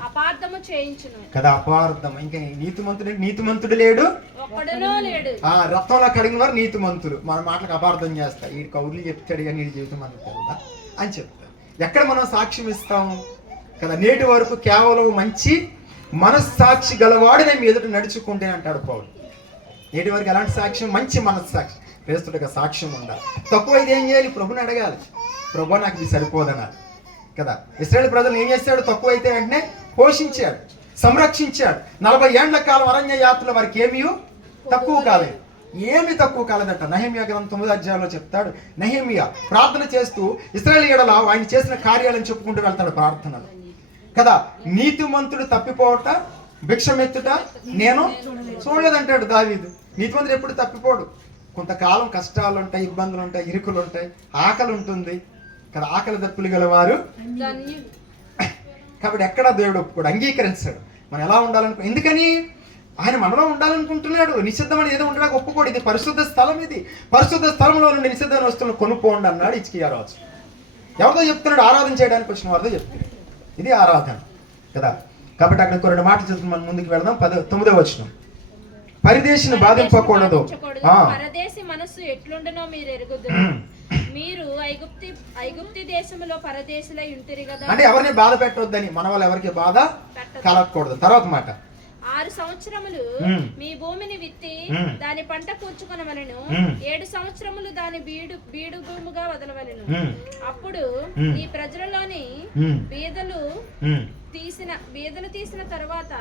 అపార్థము చేయించును కదా. అపార్థం. ఇంకా నీతిమంతుడు లేడు, ఒక్కడునో లేడు. రక్తంలో కడిగిన వారు నీతిమంతులు. మన మాటలకు అపార్థం చేస్తా, ఈ కౌర్లు చెప్తాడు కానీ ఈ జీవితం మనకు తెలుదా అని చెప్తారు. ఎక్కడ మనం సాక్ష్యం ఇస్తాం కదా? నేటి వరకు కేవలం మంచి మనస్సాక్షి గలవాడు నేను ఎదుట నడుచుకుంటే అంటాడు పౌలు. నేటి వరకు ఎలాంటి సాక్ష్యం? మంచి మనస్సాక్షి, క్రైస్తుడిగా సాక్ష్యం ఉండాలి. తక్కువ అయితే ఏం చేయాలి? ప్రభుని అడగాలి, ప్రభు నాకు ఇది సరిపోదనాలి కదా. ఇశ్రాయేలు ప్రజలు ఏం చేశాడు? తక్కువ అయితే వెంటనే పోషించాడు, సంరక్షించాడు. 40 ఏండ్ల కాలం అరణ్య యాత్రలో వారికి ఏమీ తక్కువ కాలేదు, ఏమి తక్కువ కాలేదట. నెహెమ్యా గ్రంథం 9వ అధ్యాయంలో చెప్తాడు. నెహెమ్యా ప్రార్థన చేస్తూ ఇశ్రాయేలు యెడల ఆయన చేసిన కార్యాలను చెప్పుకుంటూ వెళ్తాడు ప్రార్థనలు కదా. నీతిమంతుడు తప్పిపోవట, భిక్షమెత్తుట నేను చూడలేదంటాడు దావీదు. నీతిమంతుడు ఎప్పుడు తప్పిపోడు. కొంతకాలం కష్టాలు ఉంటాయి, ఇబ్బందులు ఉంటాయి, ఇరుకులు ఉంటాయి, ఆకలి ఉంటుంది కదా. ఆకలి దప్పులు గలవారు కాబట్టి ఎక్కడ దేవుడు ఒప్పుకోడు, అంగీకరించాడు. మనం ఎలా ఉండాలనుకో, ఎందుకని? ఆయన మనలో ఉండాలనుకుంటున్నాడు. నిషిద్ధమని ఏదో ఉండడానికి ఒప్పుకోడు. ఇది పరిశుద్ధ స్థలం, ఇది పరిశుద్ధ స్థలంలో నుండి నిషిద్ధమైన వస్తువులను కొనుక్కోండి అన్నాడు హిజ్కియా రాజు. ఎవరితో చెప్తున్నాడు? ఆరాధన చేయడానికి వచ్చిన వారితో చెప్తున్నాడు. ఇది ఆరాధన కదా. కాబట్టి అక్కడ 2 మాటలు చదువుకుని మనం ముందుకు వెళదాం. 9వ వచనం, పరదేశిని బాధింపకూడదు. పరదేశి మనస్సు ఎట్లుండనో మీరు ఎరుగుదురు. మీరు ఐగుప్తి దేశంలో పరదేశులై ఉంటిరి కదా. అంటే ఎవరిని బాధ పెట్టొద్దని, మన వాళ్ళు ఎవరికి బాధ కలగకూడదు. తర్వాత మాట, 6 సంవత్సరములు మీ భూమిని విత్తి దాని పంట కూర్చుకొనవలెను, 7 సంవత్సరములు దాని బీడు భూమిగా వదలవలెను. అప్పుడు నీ ప్రజలలోని బీదలు తీసిన తర్వాత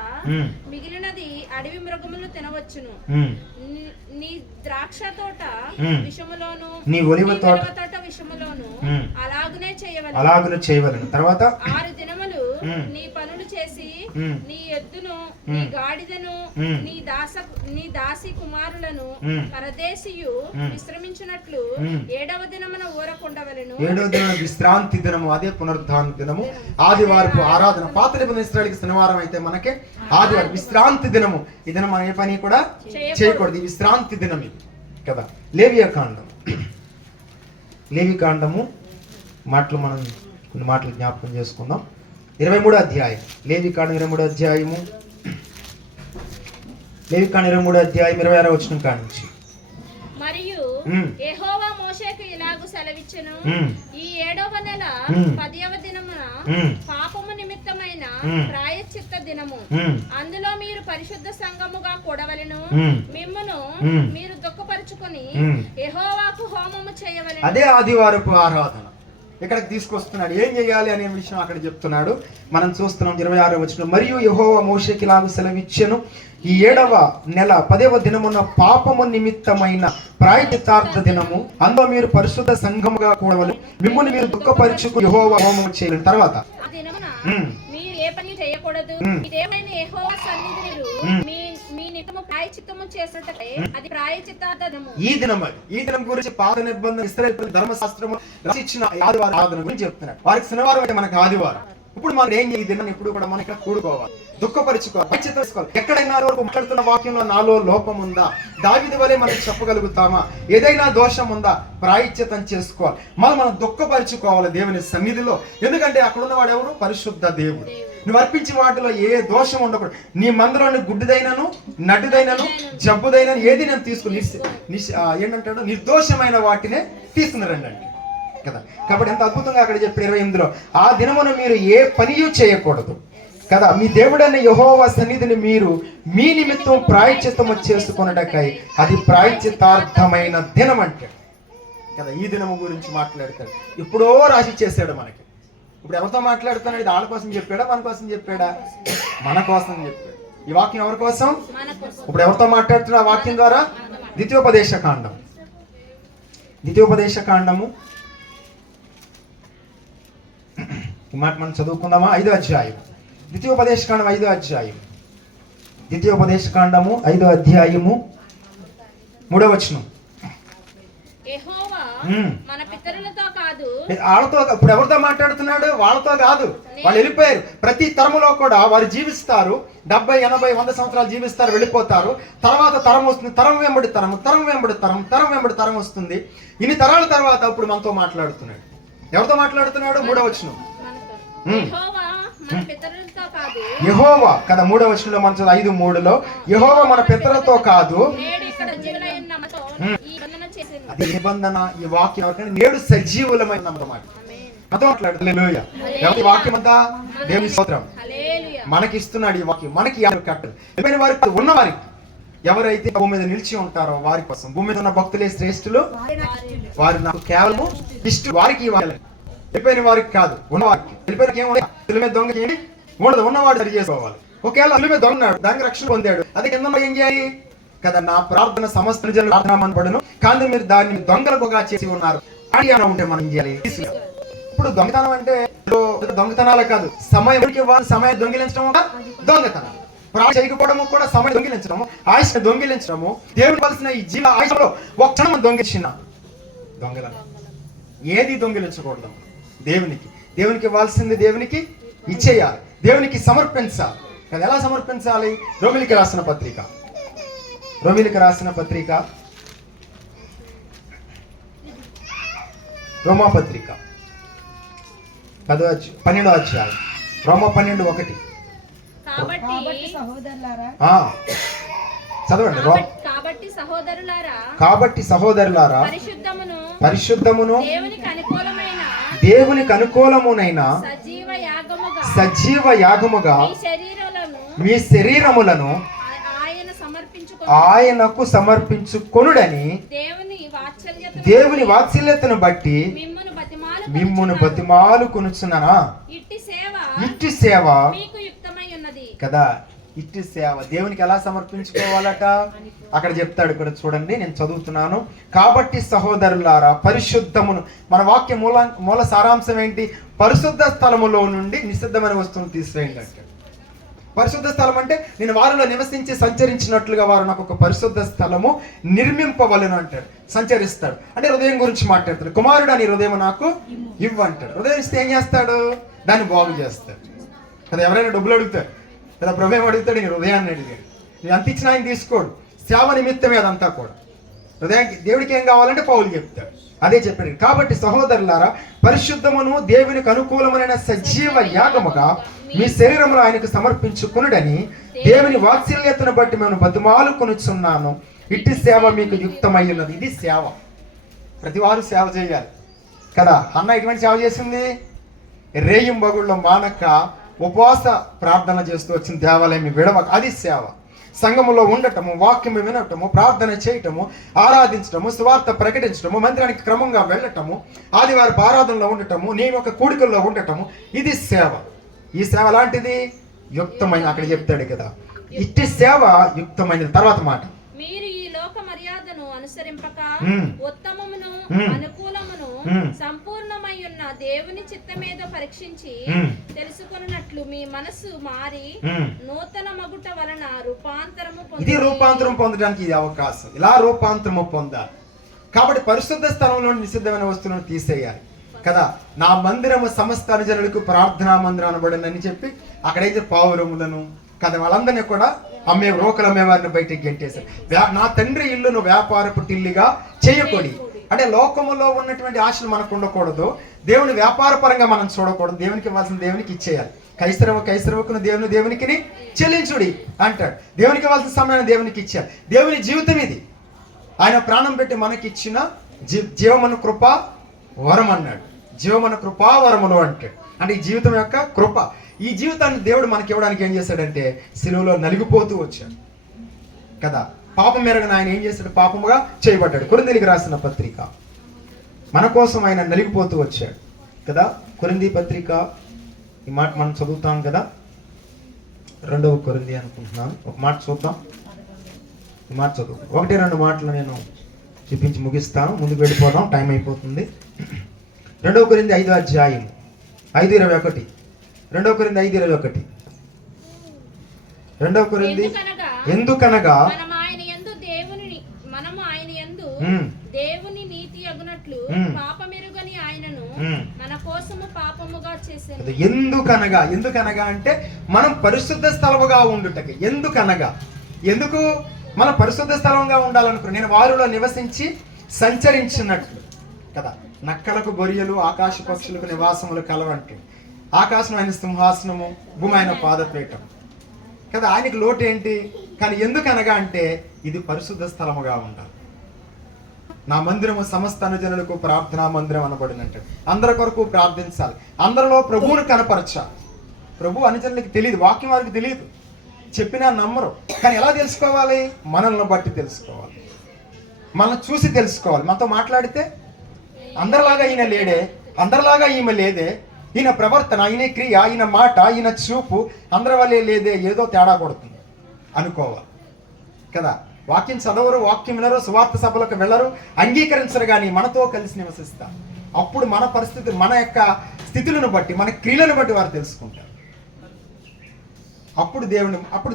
మిగిలినది అడవి మృగములు తినవచ్చును. నీ ద్రాక్ష తోట విషములోను నీ ఒలివ తోట విషములోను అలాగునే చేయవలెను. తర్వాత 6 దినములు నీ పనులు చేసి నీ ఎద్దును, నీ గాడిదను, నీ దాసి కుమారులను పరదేశీయు విశ్రమించినట్లు 7వ దినమున ఊరకుండవలెను. 7వ దినం విశ్రాంతి దినము, అదే పునరుద్ధాన దినము. ఆదివారపు ఆరాధన. పాత నిబంధన ఇశ్రాయేలుకి శనివారం అయితే మనకి ఆదివారం విశ్రాంతి దినము. ఈ దినం మనం ఏ పని కూడా చేయకూడదు, ఈ విశ్రాంతి దినం ఇది కదా. లేవికాండము మాటలు మనం కొన్ని మాటలు జ్ఞాపకం చేసుకుందాం. 23వ అధ్యాయం, లేవికాండం 23వ అధ్యాయము, లేవికాండం 23వ అధ్యాయం 26వ వచనం కానించి. మరియు యెహోవా మోషేకు ఇలాగు సెలవిచ్చెను, ఈ 7వ నెల 10వ దినమున పాపము నిమిత్తమైన ప్రాయశ్చిత్త దినము. అందులో మీరు పరిశుద్ధ సంఘముగా కూడవలెను. మిమ్మును మీరు దుఃఖపరుచుకొని యెహోవాకు హోమము చేయవలెను. అదే ఆదివారపు ఆరాధన ఇక్కడికి తీసుకొస్తున్నాడు. ఏం చేయాలి అనే విషయం అక్కడ చెప్తున్నాడు. మనం చూస్తున్నాం 26వ వచనం. మరియు యెహోవా మోషేకి ఇలాగు సెలవిచ్చెను, ఈ 7వ నెల 10వ దినమున పాపము నిమిత్తమైన ప్రాయశ్చిత్తార్థ దినము, అందులో మీరు పరిశుద్ధ సంఘముగా కూడవలెను, మిమ్మును మీరు దుఃఖపరచుకు యెహోవా హోమము చేయలేను. తర్వాత ఆ దినమున మీరు ఏ పని చేయకూడదు, మీ దేవుడైన యెహోవా సన్నిధిలో మీ నిమిత్తము ప్రాయశ్చిత్తము చేసినట్లే అది ప్రాయశ్చిత్తార్థ దినము. ఈ దినం గురించి పాత నిబంధన ఇశ్రాయేలు ధర్మశాస్త్రము రాసిచ్చిన ఆదివారం ఆరాధన గురించి చెప్తున్నాడు. వారికి శనివారం అయితే మనకు ఆదివారం. ఇప్పుడు మనం ఏం చేయాలి? దినం ఇప్పుడు కూడా మనం ఇక్కడ కూడుకోవాలి, దుఃఖపరుచుకోవాలి, ప్రాయశ్చిత్తం. ఎక్కడైనా వరకు మాట్లాడుతున్న వాక్యంలో నాలో లోపం ఉందా, దావీదు వలె మనం చెప్పగలుగుతామా, ఏదైనా దోషం ఉందా, ప్రాయశ్చిత్తం చేసుకోవాలి. మనం దుఃఖపరుచుకోవాలి దేవుని సన్నిధిలో. ఎందుకంటే అక్కడ ఉన్నవాడు ఎవరు? పరిశుద్ధ దేవుడు. నువ్వు అర్పించే వాటిలో ఏ దోషం ఉండకూడదు. నీ మందులోని గుడ్డిదైనను నడ్డిదైనను జబ్బుదైనను ఏది నేను తీసుకుని ఏంటంటాడు, నిర్దోషమైన వాటినే తీసుకున్నారండి అంటే కదా. కాబట్టి ఎంత అద్భుతంగా అక్కడ చెప్పాడు 28లో, ఆ దినమున మీరు ఏ పనియూ చేయకూడదు కదా, మీ దేవుడైన యెహోవా సన్నిధిని మీరు మీ నిమిత్తం ప్రాయశ్చిత్తము చేసుకొనుటకై అది ప్రాయశ్చిత్తార్థమైన దినం అంటే కదా. ఈ దినము గురించి మాట్లాడతాడు. ఇప్పుడో రాసి చేశాడు మనకి. ఇప్పుడు ఎవరితో మాట్లాడుతున్నాడు? ఇది వాళ్ళ కోసం చెప్పాడా, మన కోసం చెప్పాడా? మన కోసం చెప్పాడు. ఈ వాక్యం ఎవరి కోసం? ఇప్పుడు ఎవరితో మాట్లాడుతున్నా వాక్యం ద్వారా? ద్వితీయోపదేశ కాండము ఈ మాట మనం చదువుకుందామా? 5వ అధ్యాయం. ద్వితీయోపదేశ కాండం 5వ అధ్యాయం. ద్వితీయోపదేశ కాండము 5వ అధ్యాయము 3వ వచనం. యెహోవా మన పితరులతో కాదు, వాళ్ళతో. ఇప్పుడు ఎవరితో మాట్లాడుతున్నాడు? వాళ్ళతో కాదు, వాళ్ళు వెళ్ళిపోయారు. ప్రతి తరములో కూడా వారు జీవిస్తారు, 70, 80, 100 సంవత్సరాలు జీవిస్తారు, వెళ్ళిపోతారు. తర్వాత తరం వస్తుంది, తరం వెంబడి తరం, తరం వెంబడి తరం, తరం వెంబడి తరం వస్తుంది. ఇన్ని తరాల తర్వాత ఇప్పుడు మనతో మాట్లాడుతున్నాడు. ఎవరితో మాట్లాడుతున్నాడు? 3వ వచనం. యెహోవా కదా. 3వ వచనంలో మన 5:3లో యెహోవా మన పితరులతో కాదు, అది నిబంధన. ఈ వాక్యం ఎవరికైనా నేడు సజీవులమైన మాట మాట్లాడుతుంది. ఎవరి వాక్యం అంతా దేవుని స్తోత్రం. మనకి ఇస్తున్నాడు ఈ వాక్యం. మనకి కట్టలు వారికి ఉన్నవారికి, ఎవరైతే భూమి మీద నిలిచి ఉంటారో వారి కోసం. భూమి మీద ఉన్న భక్తులే శ్రేష్ఠులు, వారు నాకు కేవలము ఇష్టం. వారికి ఇవ్వాలి, వెళ్ళిపోయిన వారికి కాదు, ఉన్నవారికి. వెళ్ళిపోయిన ఏమి మీద దొంగ చేయండి ఉండదు, ఉన్నవాడు సరి చేసుకోవాలి. ఒకవేళ మీద దొంగన్నాడు, దానికి రక్షణ పొందాడు, అది కింద ఏం చేయాలి కదా. నా ప్రార్థన సమస్త జనులు ప్రార్థన, కానీ మీరు దాన్ని దొంగలుగా చేసి ఉన్నారు. ఉంటే మనం ఏం చేయాలి? ఇప్పుడు దొంగతనం అంటే దొంగతనాలే కాదు, సమయం దొంగిలించడం దొంగతనం. ప్రార్థన చేయకపోవడము కూడా సమయం దొంగిలించడము, ఆయుష్ దొంగిలించడము. దేవుడు వలసిన ఈ జీవ ఆయుషలో ఒక క్షణం దొంగిలించిన దొంగలను. ఏది దొంగిలించకూడదు. దేవునికి ఇవ్వాల్సింది దేవునికి ఇచ్చేయాలి, దేవునికి సమర్పించాలి. అది ఎలా సమర్పించాలి? రోమిలికి రాసిన పత్రిక రోమాపత్రిక 12వ అధ్యాయం. రోమా 12:1. చదవండి. కాబట్టి సహోదరులారా పరిశుద్ధమును దేవునికి అనుకూలమునైన సజీవ యాగముగా మీ శరీరములను ఆయనకు సమర్పించుకొనుడని దేవుని వాత్సల్యతను బట్టి మిమ్మును బతిమాలుకొనుచున్నానా. ఇట్టి సేవ కదా. ఇట్టి సేవ దేవునికి ఎలా సమర్పించుకోవాలట అక్కడ చెప్తాడు. ఇక్కడ చూడండి, నేను చదువుతున్నాను. కాబట్టి సహోదరులారా పరిశుద్ధమును. మన వాక్య మూల సారాంశం ఏంటి? పరిశుద్ధ స్థలములో నుండి నిషిద్ధమైన వస్తువును తీసివేయండి అంటే. పరిశుద్ధ స్థలం అంటే నేను వారిలో నివసించి సంచరించినట్లుగా వారు నాకు ఒక పరిశుద్ధ స్థలము నిర్మింపవలెను అంటాడు. సంచరిస్తాడు అంటే హృదయం గురించి మాట్లాడతాడు. కుమారుడు అని హృదయం నాకు ఇవ్వంటాడు. హృదయం ఇస్తే ఏం చేస్తాడు? దాన్ని బాగు చేస్తాడు కదా. ఎవరైనా డబ్బులు అడుగుతాడు కదా, ప్రభు అడుగుతాడు, నేను హృదయాన్ని అడిగాడు. నేను అంత ఇచ్చిన ఆయన తీసుకోడు, సేవ నిమిత్తమే అదంతా కూడా. హృదయానికి దేవుడికి ఏం కావాలంటే పౌలు చెప్తాడు, అదే చెప్పాడు. కాబట్టి సహోదరులారా పరిశుద్ధమును దేవునికి అనుకూలమైన సజీవ యాగముగా మీ శరీరమును ఆయనకు సమర్పించుకొనుడని దేవుని వాత్సల్యతను బట్టి మేము బతిమాలుకొనుచున్నాను. ఇట్టి సేవ మీకు యుక్తమై ఉన్నది. ఇది సేవ. ప్రతివారు సేవ చేయాలి కదా. అన్న ఎటువంటి సేవ చేసింది? రేయింబగుళ్ళో మానక ఉపవాస ప్రార్థన చేస్తూ వచ్చిన దేవాలయం విడవ. అది సేవ. సంఘములో ఉండటము, వాక్యము వినటము, ప్రార్థన చేయటము, ఆరాధించటము, సువార్త ప్రకటించటము, మందిరానికి క్రమంగా వెళ్ళటము, ఆదివారపు ఆరాధనలో ఉండటము, నీ యొక్క కూడికల్లో ఉండటము, ఇది సేవ. ఈ సేవ లాంటిది యుక్తమైన, అక్కడ చెప్తాడు కదా, ఇట్టి సేవ యుక్తమైనది. తర్వాత మాట, మీరు ఈ లోక మర్యాదను అనుసరింపక ఉత్తమమును అనుకూలమును సంపూర్ణమై ఉన్న దేవుని చిత్తమేదో పరీక్షించి తెలుసుకున్నట్లు మీ మనసు మారి నూతన మగుట వలన రూపాంతరము ఇది రూపాంతరం పొందడానికి ఇది అవకాశం. ఇలా రూపాంతరము పొందాలి. కాబట్టి పరిశుద్ధ స్థలంలో నిషిద్ధమైన వస్తువులను తీసేయాలి కదా. నా మందిరము సమస్త అనుజనులకు ప్రార్థనా మందిరం అనబడిందని చెప్పి అక్కడైతే పావురములను కదా వాళ్ళందరినీ కూడా రోకలు అమ్మేవారిని బయటికి గెంటేశారు. నా తండ్రి ఇల్లును వ్యాపారపు టిల్లిగా చేయకూడదు. అంటే లోకములో ఉన్నటువంటి ఆశలు మనకు ఉండకూడదు. దేవుని వ్యాపార పరంగా మనం చూడకూడదు. దేవునికి ఇవ్వాల్సిన దేవునికి ఇచ్చేయాలి. కైసరవకును దేవునికి చెల్లించుడి అంటాడు. దేవునికి ఇవ్వాల్సిన సమయాన్ని దేవునికి ఇచ్చాడు. దేవుని జీవితం ఇది. ఆయన ప్రాణం పెట్టి మనకి ఇచ్చిన జీవమన కృప వరం అన్నాడు. జీవమన కృపా వరములు అంటాడు. అంటే ఈ జీవితం యొక్క కృప. ఈ జీవితాన్ని దేవుడు మనకి ఇవ్వడానికి ఏం చేశాడంటే సిలువలో నలిగిపోతూ వచ్చాడు కదా. పాపం మెరగన ఆయన ఏం చేశాడు? పాపముగా చేయబడ్డాడు. కొరింథీయులకు రాసిన పత్రిక, మన కోసం ఆయన నలిగిపోతూ వచ్చాడు కదా. కొరింథీ పత్రిక ఈ మాట మనం చదువుతాం కదా. 2వ కొరింథీ అనుకుంటున్నాను. ఒక మాట చూద్దాం. ఈ మాట చదువు. 1-2 మాటలు నేను చూపించి ముగిస్తాను. ముందుకు వెళ్ళిపోదాం, టైం అయిపోతుంది. 2వ కొరింథీ 5వ అధ్యాయం 5:21. 2వ కొరింథీ 5:21. 2వ కొరింథీ ఎందుకనగా మనము ఆయన యందు దేవుని నీతి అగునట్లు పాపమెరుగని ఆయనను మన కోసము పాపముగా చేశాడు. ఎందుకనగా అంటే మనం పరిశుద్ధ స్థలముగా ఉండుటకి. ఎందుకు మనం పరిశుద్ధ స్థలంగా ఉండాలనుకున్నాను. నేను వారిలో నివసించి సంచరించినట్లు కదా. నక్కలకు గొర్రెలు ఆకాశ పక్షులకు నివాసములు కలవంటి. ఆకాశం ఆయన సింహాసనము, భూమి ఆయన పాదపీఠం కదా. ఆయనకి లోటు ఏంటి? కానీ ఎందుకనగా అంటే ఇది పరిశుద్ధ స్థలముగా ఉండాలి. నా మందిరము సమస్త అనుజనులకు ప్రార్థనా మందిరం అనబడినట్టు. అందరి కొరకు ప్రార్థించాలి. అందరిలో ప్రభువును కనపరచాలి. ప్రభు అనుజనులకి తెలియదు, వాక్యం వారికి తెలియదు, చెప్పినా నమ్మరు. కానీ ఎలా తెలుసుకోవాలి? మనల్ని బట్టి తెలుసుకోవాలి, మనల్ని చూసి తెలుసుకోవాలి. మనతో మాట్లాడితే అందరిలాగా ఈయన లేడే, అందరిలాగా ఈమె లేదే, ఈయన ప్రవర్తన, ఈయన క్రియ, ఈయన మాట, ఈయన చూపు అందరి వల్లే లేదే, ఏదో తేడా కొడుతుంది అనుకోవాలి కదా. వాక్యం చదవరు, వాక్యం వినరు, సువార్త సభలకు వెళ్ళరు, అంగీకరించరు. కానీ మనతో కలిసి నివసిస్తారు. అప్పుడు మన పరిస్థితి, మన యొక్క స్థితులను బట్టి, మన క్రియలను బట్టి వారు తెలుసుకుంటారు. అప్పుడు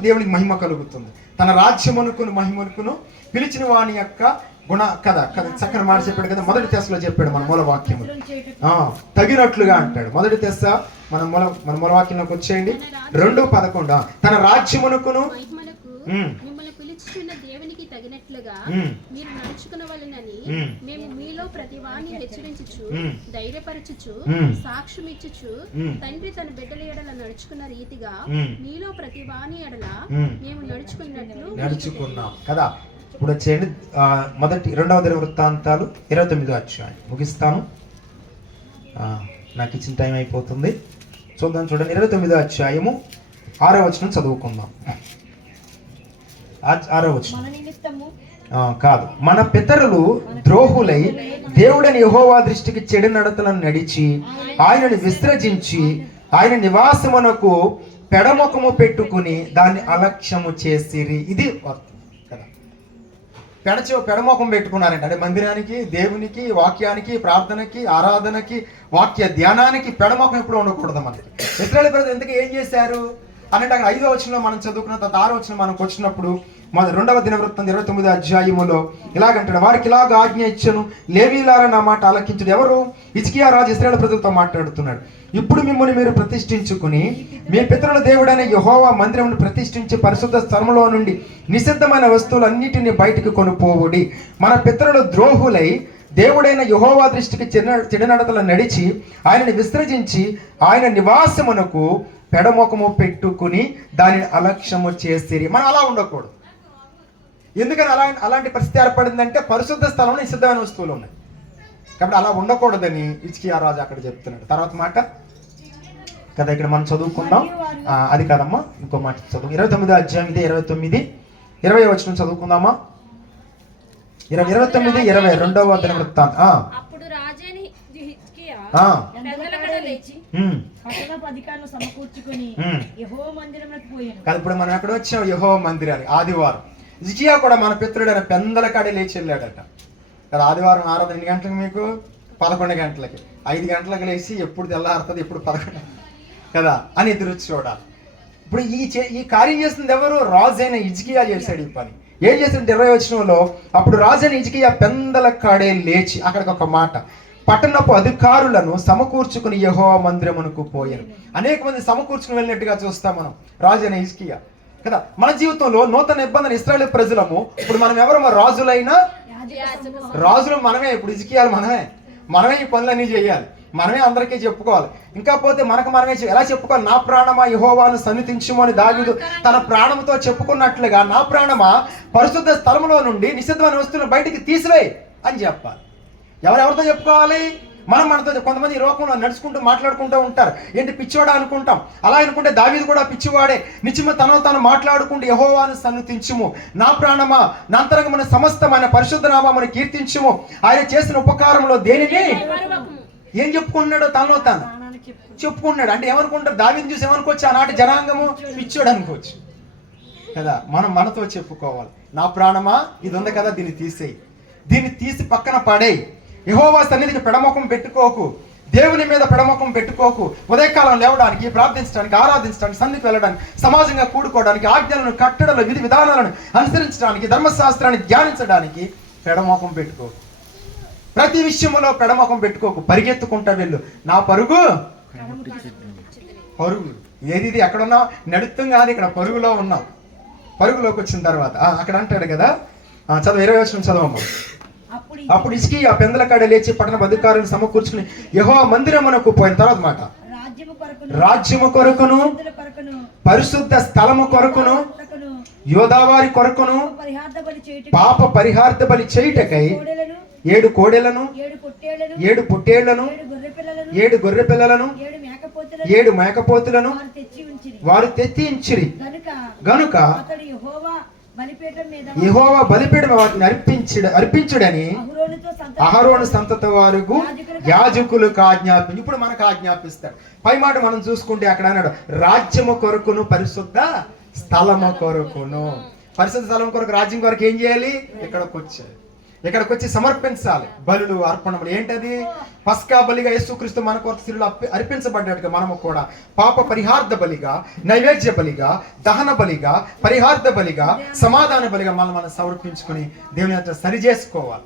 దేవునికి మహిమ కలుగుతుంది. తన రాజ్యమునకును మహిమనుకును పిలిచిన వాని యొక్క గుణ కదా. చక్కని మాట చెప్పాడు కదా. మొదటి తెస్సలో చెప్పాడు మన మూల వాక్యము తగినట్లుగా అంటాడు. మొదటి తెస్స మన మూల వాక్యంలోకి వచ్చేయండి. 2:11 తన రాజ్యమునకును మిమ్మల్ని పిలుచుచున్న దేవునికి తగినట్లుగా మీరు నడుచుకునవలెనని మేము మీలో ప్రతివాన్ని హెచ్చరించుచు ధైర్యపరచుచు సాక్ష్యం ఇచ్చుచు తండ్రి తన బిడ్డల ఎడల నడుచుకున్న రీతిగా మీలో ప్రతివాని ఎడల మేము నడుచుకున్నాం కదా. ఇప్పుడు వచ్చేయండి 2వ దినవృత్తాంతాలు 29వ అధ్యాయం ముగిస్తాను. నాకు ఇచ్చిన టైం అయిపోతుంది. చూద్దాం, చూడండి. 29వ అధ్యాయము 6వ వచనం చదువుకుందాం. 6వ వచనం కాదు. మన పితరులు ద్రోహులై దేవుడని యెహోవా దృష్టికి చెడు నడతలను నడిచి ఆయనను విసర్జించి ఆయన నివాసమునకు పెడముఖము పెట్టుకుని దాన్ని అలక్ష్యము చేసిరి. ఇది కదా. పెడముఖం పెట్టుకున్నారంట. అంటే మందిరానికి, దేవునికి, వాక్యానికి, ప్రార్థనకి, ఆరాధనకి, వాక్య ధ్యానానికి పెడముఖం ఎప్పుడు ఉండకూడదు. మనకి ఇశ్రాయేలు ప్రజలు ఎందుకు ఏం చేశారు అంటే 5వ వచనంలో మనం చదువుకున్న తర్వాత 6వ వచనం మనకు వచ్చినప్పుడు 2వ దినవృత్తం 29వ అధ్యాయములో ఇలాగంటాడు. వారికి ఇలాగ ఆజ్ఞ ఇచ్చెను, లేవీయులారా నా మాట ఆలకించుడు. ఎవరు? హిజ్కియా రాజు ఇశ్రాయేలు ప్రజలతో మాట్లాడుతున్నాడు. ఇప్పుడు మిమ్మల్ని మీరు ప్రతిష్ఠించుకుని మీ పితరుల దేవుడైన యెహోవా మందిరమును ప్రతిష్ఠించి పరిశుద్ధ స్థలములో నుండి నిషిద్ధమైన వస్తువులన్నిటిని బయటికి కొనుపోవుడి. మన పితరులు ద్రోహులై దేవుడైన యెహోవా దృష్టికి చెడునడతలను నడిచి ఆయనని విసర్జించి ఆయన నివాసమునకు పెడముఖము పెట్టుకుని దానిని అలక్ష్యము చేసిరి. మనం అలా ఉండకూడదు. ఎందుకని అలాంటి పరిస్థితి ఏర్పడిందంటే పరిశుద్ధ స్థలంలో నిషిద్ధమైన వస్తువులు ఉన్నాయి కాబట్టి అలా ఉండకూడదని హిజ్కియా రాజు అక్కడ చెప్తున్నాడు. తర్వాత మాట కదా ఇక్కడ మనం చదువుకుందాం. అది కాదమ్మా, ఇంకో మాట చదువు. 29వ అధ్యాయం 29 20వ వచనం చదువుకుందామా. 29, 20 రెండవ దినవృత్తాంతం. అప్పుడు రాజైన హిజ్కియా ఆ. పెద్దలకడ లేచి పట్టణపు అధికారులను సమకూర్చుకొని యెహోవా మందిరమునకు పోయాను. కాదు, ఇప్పుడు మనం ఎక్కడ వచ్చాం? యెహోవా మందిరానికి. ఆదివారం హిజ్కియా కూడా మన పితృడైన పెందల కాడే లేచి వెళ్ళాడట కదా. ఆదివారం ఆరాధన ఎన్ని గంటలకు? మీకు 11 గంటలకి. 5 గంటలకు లేచి ఎప్పుడు తెల్లారుతుంది, ఎప్పుడు 11 కదా అని ఎదురు చూడాలి. ఇప్పుడు ఈ కార్యం చేస్తుంది ఎవరు? రాజు అయిన హిజ్కియా చేశాడు ఈ పని. ఏం చేశాడు? 20వ వచనంలో, అప్పుడు రాజు అయిన హిజ్కియా పెందల కాడే లేచి, అక్కడికి ఒక మాట, పట్టణపు అధికారులను సమకూర్చుకుని యెహోవా మందిరమునకు పోయారు. అనేక మంది సమకూర్చుకుని వెళ్ళినట్టుగా చూస్తాం మనం రాజు అయిన హిజ్కియా కదా. మన జీవితంలో నూతన నిబంధన ఇశ్రాయేలు ప్రజలము. ఇప్పుడు మనం ఎవరో రాజులైనా రాజులు మనమే. ఇప్పుడు హిజ్కియాలు మనమే ఈ పనులన్నీ చేయాలి, మనమే అందరికీ చెప్పుకోవాలి. ఇంకా పోతే మనకు మనమే ఎలా చెప్పుకోవాలి? నా ప్రాణమా యెహోవాను సన్నిధించుము అని దావీదు తన ప్రాణంతో చెప్పుకున్నట్లుగా, నా ప్రాణమా పరిశుద్ధ స్థలములో నుండి నిషిద్ధమైన వస్తువులను బయటికి తీసివేయి అని చెప్పాలి. ఎవరెవరితో చెప్పుకోవాలి? మనతో. కొంతమంది ఈ లోకంలో నడుచుకుంటూ మాట్లాడుకుంటూ ఉంటారు. ఏంటి పిచ్చివాడా అనుకుంటాం. అలా అనుకుంటే దావీదు కూడా పిచ్చివాడే. నిత్యము తనను తాను మాట్లాడుకుంటూ యెహోవాను సన్నిధించుము, నా ప్రాణమా నా అంతరంగమైన సమస్తమైన పరిశుద్ధ నామమును కీర్తించుము, ఆయన చేసిన ఉపకారంలో దేనిని ఏం చెప్పుకున్నాడో తనలో తాను చెప్పుకున్నాడు. అంటే ఏమనుకుంటారు? దావీదుని చూసి ఏమనుకోవచ్చు? ఆనాటి జనాంగము పిచ్చోడు అనుకోవచ్చు కదా. మనం మనతో చెప్పుకోవాలి, నా ప్రాణమా ఇది ఉంది కదా, దీన్ని తీసేయి, దీన్ని తీసి పక్కన పడేయి. యెహోవా సన్నిధికి పెడముఖం పెట్టుకోకు, దేవుని మీద పెడముఖం పెట్టుకోకు. ఉదయకాలం లేవడానికి, ప్రార్థించడానికి, ఆరాధించడానికి, సన్నిధికి వెళ్ళడానికి, సమాజంగా కూడుకోవడానికి, ఆజ్ఞలను, కట్టడలు, విధి విధానాలను అనుసరించడానికి, ధర్మశాస్త్రాన్ని ధ్యానించడానికి పెడముఖం పెట్టుకోకు. ప్రతి విషయంలో పెడముఖం పెట్టుకోకు. పరిగెత్తుకుంటా వెళ్ళు. నా పరుగు ఏది? ఇది ఎక్కడున్నావు? నడుత్తం కాదు, ఇక్కడ పరుగులో ఉన్నాం. పరుగులోకి వచ్చిన తర్వాత అక్కడ అంటాడు కదా, చదువు 20వ వచనం చదవమ్మా. అప్పుడు హిజ్కియా పెందల కాడ లేచి పట్టణ అధికారులను సమకూర్చుకుని యెహోవా మందిరమునకు పోయిన తర్వాత మాట, రాజ్యము కొరకును పరిశుద్ధ స్థలము కొరకును యోదావారి కొరకును పాప పరిహార్థ బలి చేయుటకై 7 కోడెలను 7 పొట్టేళ్లను 7 గొర్రె పిల్లలను 7 మేకపోతులను వారు తెచ్చి గనుక యెహోవా బలిపీఠం వాటిని అర్పించుడని అహరోను సంతతి వారికి యాజకులకు ఆజ్ఞాపించి. ఇప్పుడు మనకు ఆజ్ఞాపిస్తాడు. పై మాట మనం చూసుకుంటే అక్కడ అన్నాడు, రాజ్యము కొరకును పరిశుద్ధ స్థలము కొరకును. పరిశుద్ధ స్థలం కొరకు, రాజ్యం కొరకు ఏం చేయాలి? ఇక్కడికి వచ్చి సమర్పించాలి బలులు, అర్పణములు. ఏంటది? పస్కా బలిగా యేసుక్రీస్తు మన కొరకు శిలువలో అర్పించబడ్డాడుగా మనము కూడా పాప పరిహార్థ బలిగా, నైవేద్య బలిగా, దహన బలిగా, పరిహార్థ బలిగా, సమాధాన బలిగా మనం సమర్పించుకొని దేవుని యొక్క సరి చేసుకోవాలి.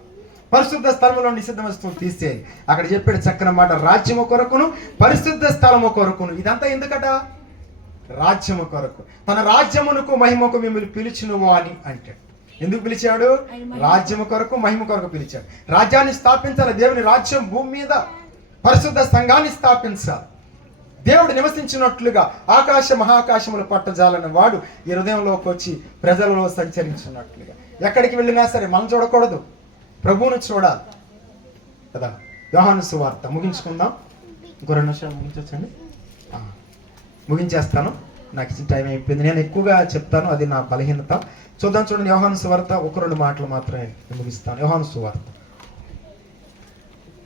పరిశుద్ధ స్థలంలో నిషిద్ధ వస్తువులు తీసేయాలి. అక్కడ చెప్పాడు చక్కని మాట, రాజ్యము కొరకును పరిశుద్ధ స్థలము కొరకును. ఇదంతా ఎందుకట? రాజ్యము కొరకు. తన రాజ్యమునకు మహిమకు మిమ్మల్ని పిలిచినవు అని అంటే ఎందుకు పిలిచాడు? రాజ్యము కొరకు, మహిమ కొరకు పిలిచాడు. రాజ్యాన్ని స్థాపించాలి. దేవుని రాజ్యం భూమి మీద పరిశుద్ధ సంఘాన్ని స్థాపించాలి. దేవుడు నివసించినట్లుగా ఆకాశ మహాకాశములు పట్టజాలని వాడు ఈ హృదయంలోకి వచ్చి ప్రజలలో సంచరించినట్లుగా. ఎక్కడికి వెళ్ళినా సరే మనం చూడకూడదు, ప్రభువును చూడాలి కదా. యోహాను సువార్త ముగించుకుందాం. ఇంకో 2 నిమిషాలు ముగించొచ్చండి. ముగించేస్తాను, నాకు ఇచ్చిన టైం అయిపోయింది. నేను ఎక్కువగా చెప్తాను, అది నా బలహీనత. చూద్దాం, చూడండి. యోహాను సువార్త 1-2 మాటలు మాత్రమే ముగిస్తాను. యోహాను సువార్త.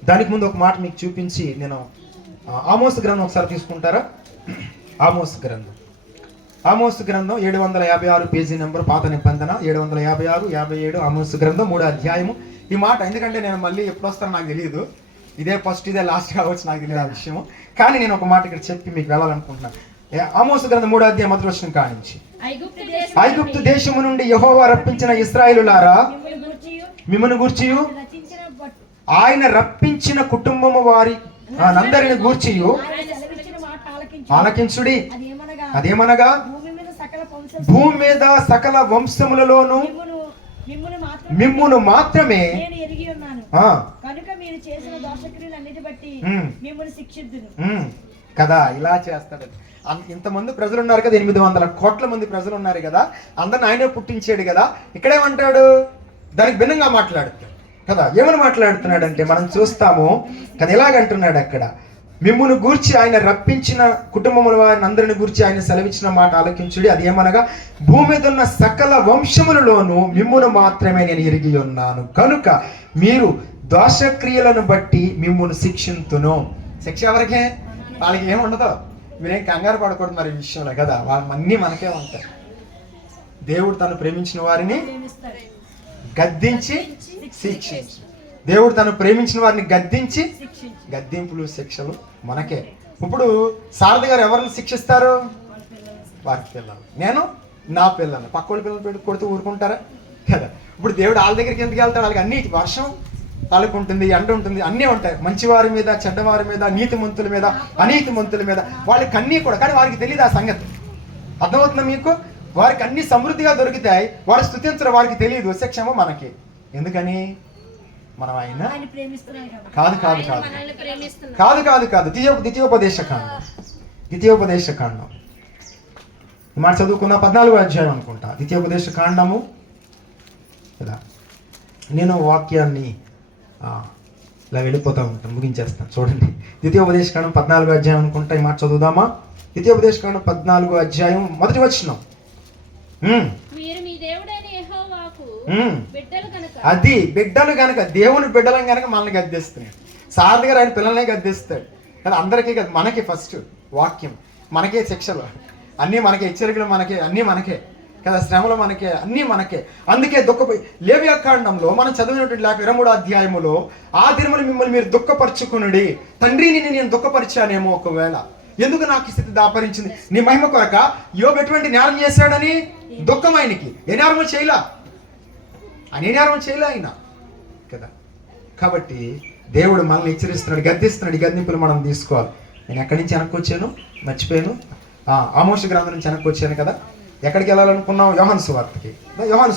దానికి ముందు ఒక మాట మీకు చూపించి నేను ఆమోస్ గ్రంథం ఒకసారి తీసుకుంటారా? ఆమోస్ గ్రంథం 756 పేజీ నెంబర్, పాత నిబంధన 756, 57 ఆమోస్ గ్రంథం 3వ అధ్యాయము. ఈ మాట ఎందుకంటే నేను మళ్ళీ ఎప్పుడు వస్తానో నాకు తెలియదు, ఇదే ఫస్ట్ ఇదే లాస్ట్ కావచ్చు, నాకు తెలియదు ఆ విషయం. కానీ నేను ఒక మాట ఇక్కడ చెప్పి మీకు వెళ్ళాలనుకుంటున్నాను. ఆమోసు గ్రంథం 3వ అధ్యాయం మొదటి వచనం కానించి, ఐగుప్తు దేశము నుండి యెహోవా రప్పించిన ఇశ్రాయేలులారా, మిమ్మల్ని గూర్చియు ఆయన రప్పించిన కుటుంబము వారి అందరిని గూర్చియు ఆలకించుడి. అదేమనగా భూమి మీద సకల వంశములలోను మిమ్మును మాత్రమే కదా ఇలా చేస్తాడు. ఇంతమంది ప్రజలు ఉన్నారు కదా, 800 కోట్ల మంది ప్రజలు ఉన్నారు కదా, అందరిని ఆయనే పుట్టించాడు కదా. ఇక్కడేమంటాడు? దానికి భిన్నంగా మాట్లాడుతాడు కదా. ఏమని మాట్లాడుతున్నాడు అంటే మనం చూస్తాము కదా, ఇలాగంటున్నాడు అక్కడ, మిమ్మును గూర్చి ఆయన రప్పించిన కుటుంబముల వారిని అందరిని గూర్చి ఆయన సెలవిచ్చిన మాట ఆలకించుడి. అది ఏమనగా, భూమి మీద ఉన్న సకల వంశములలోనూ మిమ్మును మాత్రమే నేను ఎరిగి ఉన్నాను కనుక మీరు దోషక్రియలను బట్టి మిమ్మును శిక్షింతును. శిక్ష ఎవరికే? వాళ్ళకి ఏముండదు. మీరేం కంగారు పడకూడదు మరి ఈ విషయంలో కదా, వాళ్ళన్నీ మనకే ఉంటాయి. దేవుడు తను ప్రేమించిన వారిని గద్దించి శిక్షించు. దేవుడు తను ప్రేమించిన వారిని గద్దించి, గద్దింపులు శిక్షలు మనకే. ఇప్పుడు శారద గారు ఎవరిని శిక్షిస్తారు? వారి పిల్లలు. నేను నా పిల్లలు. పక్కోళ్ళ పిల్లలు పెట్టి కొడుతూ ఊరుకుంటారా కదా? ఇప్పుడు దేవుడు వాళ్ళ దగ్గరికి ఎందుకు వెళ్తాడు? వాళ్ళకి అన్ని వర్షం తలుపు ఉంటుంది, ఎండ ఉంటుంది, అన్నీ ఉంటాయి. మంచివారి మీద, చెడ్డవారి మీద, నీతిమంతుల మీద, అనీతిమంతుల మీద, వాళ్ళకి అన్నీ కూడా. కానీ వారికి తెలియదు ఆ సంగతి. అర్థమవుతుందా మీకు? వారికి అన్ని సమృద్ధిగా దొరుకుతాయి, వారు స్తుతించరు, వారికి తెలియదు. శిక్షేమో మనకి. ఎందుకని? మనం ఆయన కాదు కాదు కాదు కాదు కాదు కాదు ద్వితీయోపదేశ కాండం ఈ మాట చదువుకున్న 14వ అధ్యాయం అనుకుంటా. ద్వితీయోపదేశ కాండము ఇలా నేను వాక్యాన్ని ఇలా వెళ్ళిపోతా ఉంటాను, ముగించేస్తాను. చూడండి, ద్వితీయోపదేశ కాండం 14వ అధ్యాయం అనుకుంటా. ఈ మాట చదువుదామా? ద్వితీయోపదేశ కాండం 14వ అధ్యాయం 1వ వచనం. అది బిడ్డలు కనుక, దేవుని బిడ్డలం కనుక మనల్ని గద్దిస్తున్నాడు. శారద గారు ఆయన పిల్లల్ని గద్దిస్తాడు కదా, అందరికీ కదా, మనకి ఫస్ట్ వాక్యం, మనకే శిక్షలు, అన్నీ మనకే, హెచ్చరికలు మనకే, అన్నీ మనకే కదా, శ్రమలు మనకే, అన్నీ మనకే. అందుకే లేవియా కాండంలో మనం చదివినటువంటి 23వ అధ్యాయములో, ఆ దినములు మిమ్మల్ని మీరు దుఃఖపరచుకునుడి. తండ్రిని నేను దుఃఖపరిచానేమో ఒకవేళ, ఎందుకు నాకు స్థితి దాపరించింది? నీ మహిమ కొరక. యోబు ఎటువంటి నేరం చేశాడని దుఃఖం ఆయనకి. ఏ నేరమో చేయలా, ఆయన ఏ నేరం చేయలే ఆయన కదా. కాబట్టి దేవుడు మనల్ని హెచ్చరిస్తున్నాడు, గద్దిస్తున్నాడు. ఈ గద్దింపులు మనం తీసుకోవాలి. నేను ఎక్కడి నుంచి వెనక్కి వచ్చాను మర్చిపోయాను. ఆమోష గ్రంథం నుంచి వెనక్కి వచ్చాను కదా. ఎక్కడికి వెళ్ళాలనుకున్నాం? యోహాను సువార్తకి. యోహాను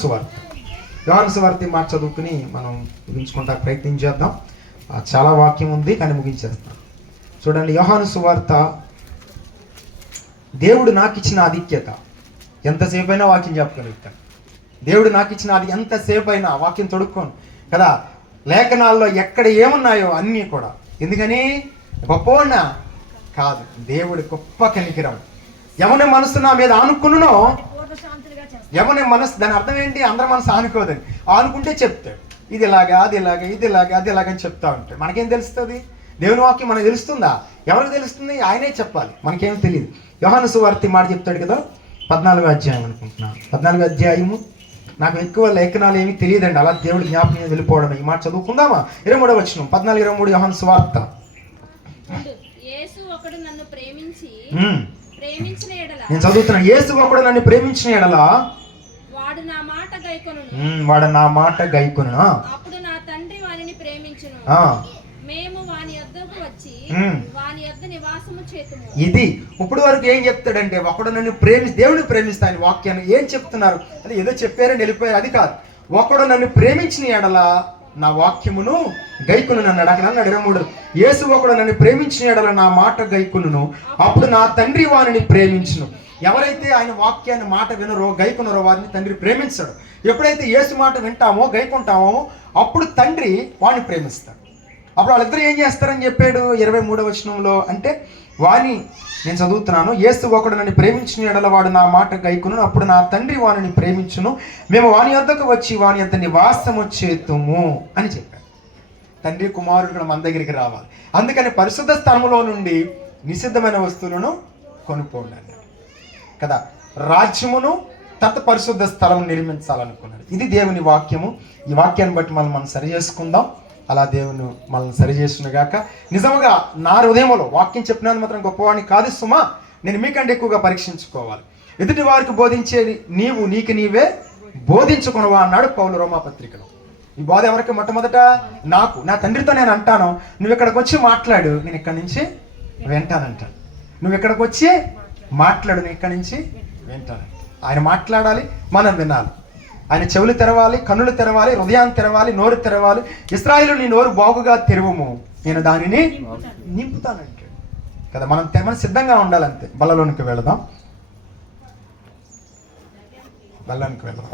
సువార్త మాట చదువుకుని మనం ముగించుకుంటా ప్రయత్నం చేద్దాం. చాలా వాక్యం ఉంది కానీ ముగించేస్తాం. చూడండి, యోహాను సువార్త. దేవుడు నాకు ఇచ్చిన ఆధిక్యత, ఎంతసేపు అయినా వాక్యం చెప్పగలుగుతాను. దేవుడు నాకు ఇచ్చిన అది ఎంతసేపు అయినా వాక్యం తొడుక్కోను కదా. లేఖనాల్లో ఎక్కడ ఏమున్నాయో అన్నీ కూడా. ఎందుకని? గొప్పవాడినా కాదు, దేవుడి గొప్ప కనికరం. ఎవరి మనసు నా మీద ఆనుకున్నో, ఎవరి మనసు, దాని అర్థం ఏంటి? అందరి మనసు ఆనుకోదని. ఆనుకుంటే చెప్తాడు, ఇది ఇలాగా, అది ఇలాగా, ఇది ఇలాగా, అది ఇలాగని చెప్తా ఉంటాడు. మనకేం తెలుస్తుంది? దేవుని వాక్యం మనకు తెలుస్తుందా? ఎవరికి తెలుస్తుంది? ఆయనే చెప్పాలి, మనకేం తెలియదు. యోహాను సువార్త మాట చెప్తాడు కదా, 14వ అధ్యాయం అనుకుంటున్నాను. 14వ అధ్యాయము. నాకు ఎక్కువ లేఖనాలు ఏమీ తెలియదండి, అలా దేవుడి జ్ఞాపకం వెళ్ళిపోవడం. ఈ మాట చదువుకుందామా? 23వ వచనం, 14-23 యోహాను సువార్త. నేను చదువుతున్నా. యేసు ఒకడు నన్ను ప్రేమించిన ఎడల వాడు నా మాట గైకొనును. అప్పుడు నా తండ్రి వానిని ప్రేమించును, మేము వాని యొద్దకు వచ్చి వాని యొద్ద నివాసము చేతుము. ఇది ఇప్పుడు వరకు ఏం చెప్తాడంటే, ఒకడు నన్ను దేవుని ప్రేమిస్తాను. వాక్యాన్ని ఏం చెప్తున్నారు? అది ఏదో చెప్పారని వెళ్ళిపోయారు, అది కాదు. ఒకడు నన్ను ప్రేమించిన ఎడల నా వాక్యమును గైకొనును అన్నాడు. అక్కడ అన్నాడు 23. యేసు ఒకడు నన్ను ప్రేమించిన ఎడల నా మాట గైకొనును, అప్పుడు నా తండ్రి వానిని ప్రేమించును. ఎవరైతే ఆయన వాక్యాన్ని మాట వినరో, గైకొనరో వారిని తండ్రి ప్రేమించాడు. ఎప్పుడైతే యేసు మాట వింటామో, గైకుంటామో, అప్పుడు తండ్రి వాడిని ప్రేమిస్తాడు. అప్పుడు వాళ్ళిద్దరు ఏం చేస్తారని చెప్పాడు 23వ వచనంలో. అంటే వాని, నేను చదువుతున్నాను, యేసు ఒకడు నన్ను ప్రేమించిన ఎడల వాడు నా మాట గైకొనును, అప్పుడు నా తండ్రి వానిని ప్రేమించును, మేము వాని వద్దకు వచ్చి వాని యొద్ద నివాసము చేతుము అని చెప్పాడు. తండ్రి కుమారుడు కూడా మన దగ్గరికి రావాలి. అందుకని పరిశుద్ధ స్థలములో నుండి నిషిద్ధమైన వస్తువులను కొనుక్కోండి కదా. రాజ్యమును తత పరిశుద్ధ స్థలం నిర్మించాలనుకున్నాడు. ఇది దేవుని వాక్యము. ఈ వాక్యాన్ని బట్టి మనం సరి చేసుకుందాం. అలా దేవుని మనల్ని సరిచేస్తున్నగాక. నిజముగా నా హృదయంలో వాక్యం చెప్పినందుకు మాత్రం గొప్పవాడిని కాదు సుమా, నేను మీకంటే ఎక్కువగా పరీక్షించుకోవాలి. ఎదుటి వారికి బోధించేది నీవు నీకు నీవే బోధించుకునవా అన్నాడు పౌలు రోమాపత్రికలో. ఈ బోధ ఎవరికి? మొట్టమొదట నాకు, నా తండ్రితో నేను అంటాను, నువ్వు ఇక్కడికి వచ్చి మాట్లాడు, నేను ఇక్కడి నుంచి వింటానంటాను. నువ్వు ఇక్కడికి వచ్చి మాట్లాడు, నేను ఇక్కడి నుంచి వింటాను. ఆయన మాట్లాడాలి, మనం వినాలి. ఆయన చెవులు తెరవాలి, కన్నులు తెరవాలి, హృదయాన్ని తెరవాలి, నోరు తెరవాలి. ఇశ్రాయేలు నీ నోరు బాగుగా తెరవము, నేను దానిని నింపుతానంటాడు కదా. మనం సిద్ధంగా ఉండాలంతే. బల్లలోనికి వెళదాం.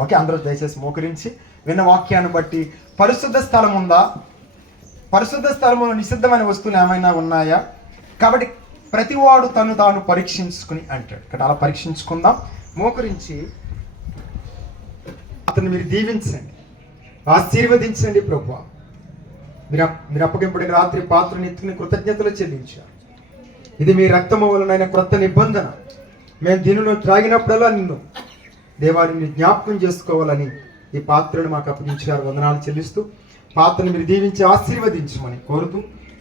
ఓకే, అందరూ దయచేసి మోకరించి విన్న వాక్యాన్ని బట్టి పరిశుద్ధ స్థలం ఉందా? పరిశుద్ధ స్థలములో నిషిద్ధమైన వస్తువులు ఏమైనా ఉన్నాయా? కాబట్టి ప్రతివాడు తను తాను పరీక్షించుకుని అంటాడు. ఇక్కడ అలా పరీక్షించుకుందాం. మోకరించి అతను మీరు దీవించండి, ఆశీర్వదించండి. ప్రభువా, మీరు అప్పగింపడిన రాత్రి పాత్రను ఎత్తుకుని కృతజ్ఞతలు చెల్లించారు. ఇది మీ రక్తము వలన క్రొత్త నిబంధన. మేము దీనిలో త్రాగినప్పుడల్లా నిన్ను దేవాన్ని జ్ఞాపకం చేసుకోవాలని ఈ పాత్రను మాకు అప్పగించారు. వందనాలు చెల్లిస్తూ పాత్రను మీరు దీవించి ఆశీర్వదించమని కోరుతూ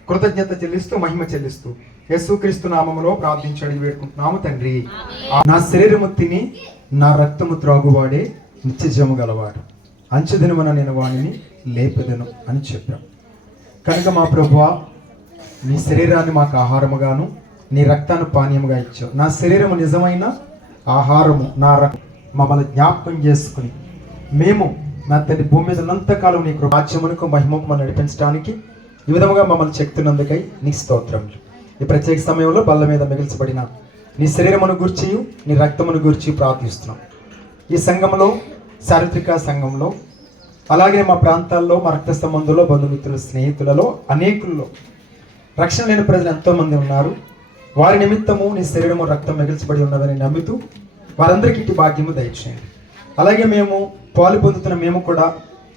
కృతజ్ఞత చెల్లిస్తూ మహిమ చెల్లిస్తూ యేసుక్రీస్తు నామములో ప్రార్థించి అడిగి వేడుకుంటున్నాము తండ్రి. నా శరీరము తిని నా రక్తము త్రాగువాడే నిత్యజము గలవాడు, అంచెదినమున నేను వాడిని లేపెదను అని చెప్పాం. కనుక మా ప్రభువా, నీ శరీరాన్ని మాకు ఆహారముగాను నీ రక్తాన్ని పానీయముగా ఇచ్చావు. నా శరీరము నిజమైన ఆహారము, నా రక్తం మమ్మల్ని జ్ఞాపకం చేసుకుని మేము నా తండ్రి భూమి మీద ఉన్నంతకాలం నీకు రాజ్యమునకు మహిమకు మనం నడిపించడానికి ఈ విధముగా మమ్మల్ని చెప్తున్నందుకై నీ స్తోత్రములు. ఈ ప్రత్యేక సమయంలో బల్ల మీద మిగిల్చబడిన నీ శరీరమును గూర్చి నీ రక్తమును గూర్చి ప్రార్థిస్తున్నాం. ఈ సంఘంలో, చారిత్రక సంఘంలో, అలాగే మా ప్రాంతాల్లో, మా రక్త సంబంధంలో, బంధుమిత్రుల, స్నేహితులలో, అనేకుల్లో రక్షణ లేని ప్రజలు ఎంతోమంది ఉన్నారు. వారి నిమిత్తము నీ శరీరము రక్తం మిగిల్చబడి ఉన్నదని నమ్ముతూ వారందరికీ ఇటు భాగ్యము దయచేయండి. అలాగే మేము పాలు పొందుతున్న మేము కూడా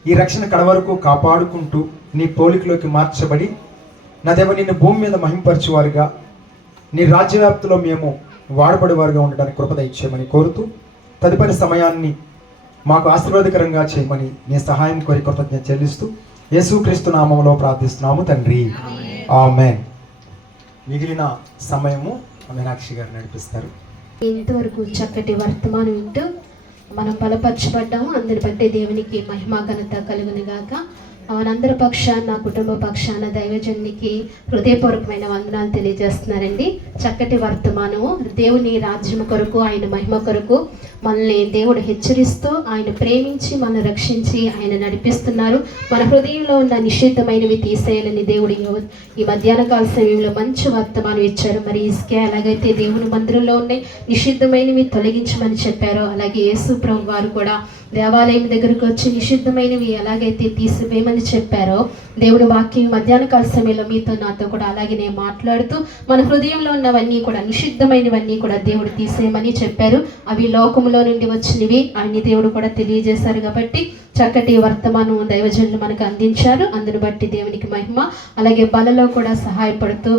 ఈ రక్షణ కడవరకు కాపాడుకుంటూ నీ పోలికలోకి మార్చబడి నా దేవ నిన్ను భూమి మీద మహింపరచువారుగా, నీ రాజ్యవ్యాప్తిలో మేము వాడబడేవారుగా ఉండడానికి కృప దయచేయమని కోరుతూ తదుపరి సమయాన్ని మాకు ఆశీర్వాదకరంగా చేయమని నీ సహాయం కోరి కృతజ్ఞత చెల్లిస్తూ యేసుక్రీస్తు నామములో ప్రార్థిస్తున్నాము తండ్రి. ఆమేన్. మిగిలిన సమయము మీనాక్షి గారు నడిపిస్తారు. ఇంతవరకు చక్కటి వర్తమానం వింటూ మనం బలపరచబడ్డాము. అందరి బట్టి దేవునికి మహిమా ఘనత కలుగును గాక. మనందరి పక్షాన, నా కుటుంబ పక్షాన దైవజనునికి హృదయపూర్వకమైన వందనాలు తెలియజేస్తున్నారండి. చక్కటి వర్తమానము. దేవుని రాజ్యం కొరకు, ఆయన మహిమ కొరకు మనల్ని దేవుడు హెచ్చరిస్తూ, ఆయన ప్రేమించి మనల్ని రక్షించి ఆయన నడిపిస్తున్నారు. మన హృదయంలో ఉన్న నిషిద్ధమైనవి తీసేయాలని దేవుడు ఈ మధ్యాహ్న కాల సమయంలో మంచి వర్తమానం ఇచ్చారు. మరి ఇసుకే ఎలాగైతే దేవుని మందిరంలో ఉన్నాయి నిషిద్ధమైనవి తొలగించమని చెప్పారో, అలాగే యేసు ప్రభు వారు కూడా దేవాలయం దగ్గరకు వచ్చి నిషిద్ధమైనవి ఎలాగైతే తీసివేయమని చెప్పారో, దేవుడు వాక్యం మధ్యాహ్న కాల సమయంలో మీతో నాతో కూడా అలాగే నేను మాట్లాడుతూ మన హృదయంలో ఉన్నవన్నీ కూడా నిషిద్ధమైనవన్నీ కూడా దేవుడు తీసేయమని చెప్పారు. అవి లోకములో నుండి వచ్చినవి అన్ని దేవుడు కూడా తెలియజేశారు. కాబట్టి చక్కటి వర్తమానం దైవజనులు మనకు అందించారు. అందును బట్టి దేవునికి మహిమ. అలాగే బలలో కూడా సహాయపడుతూ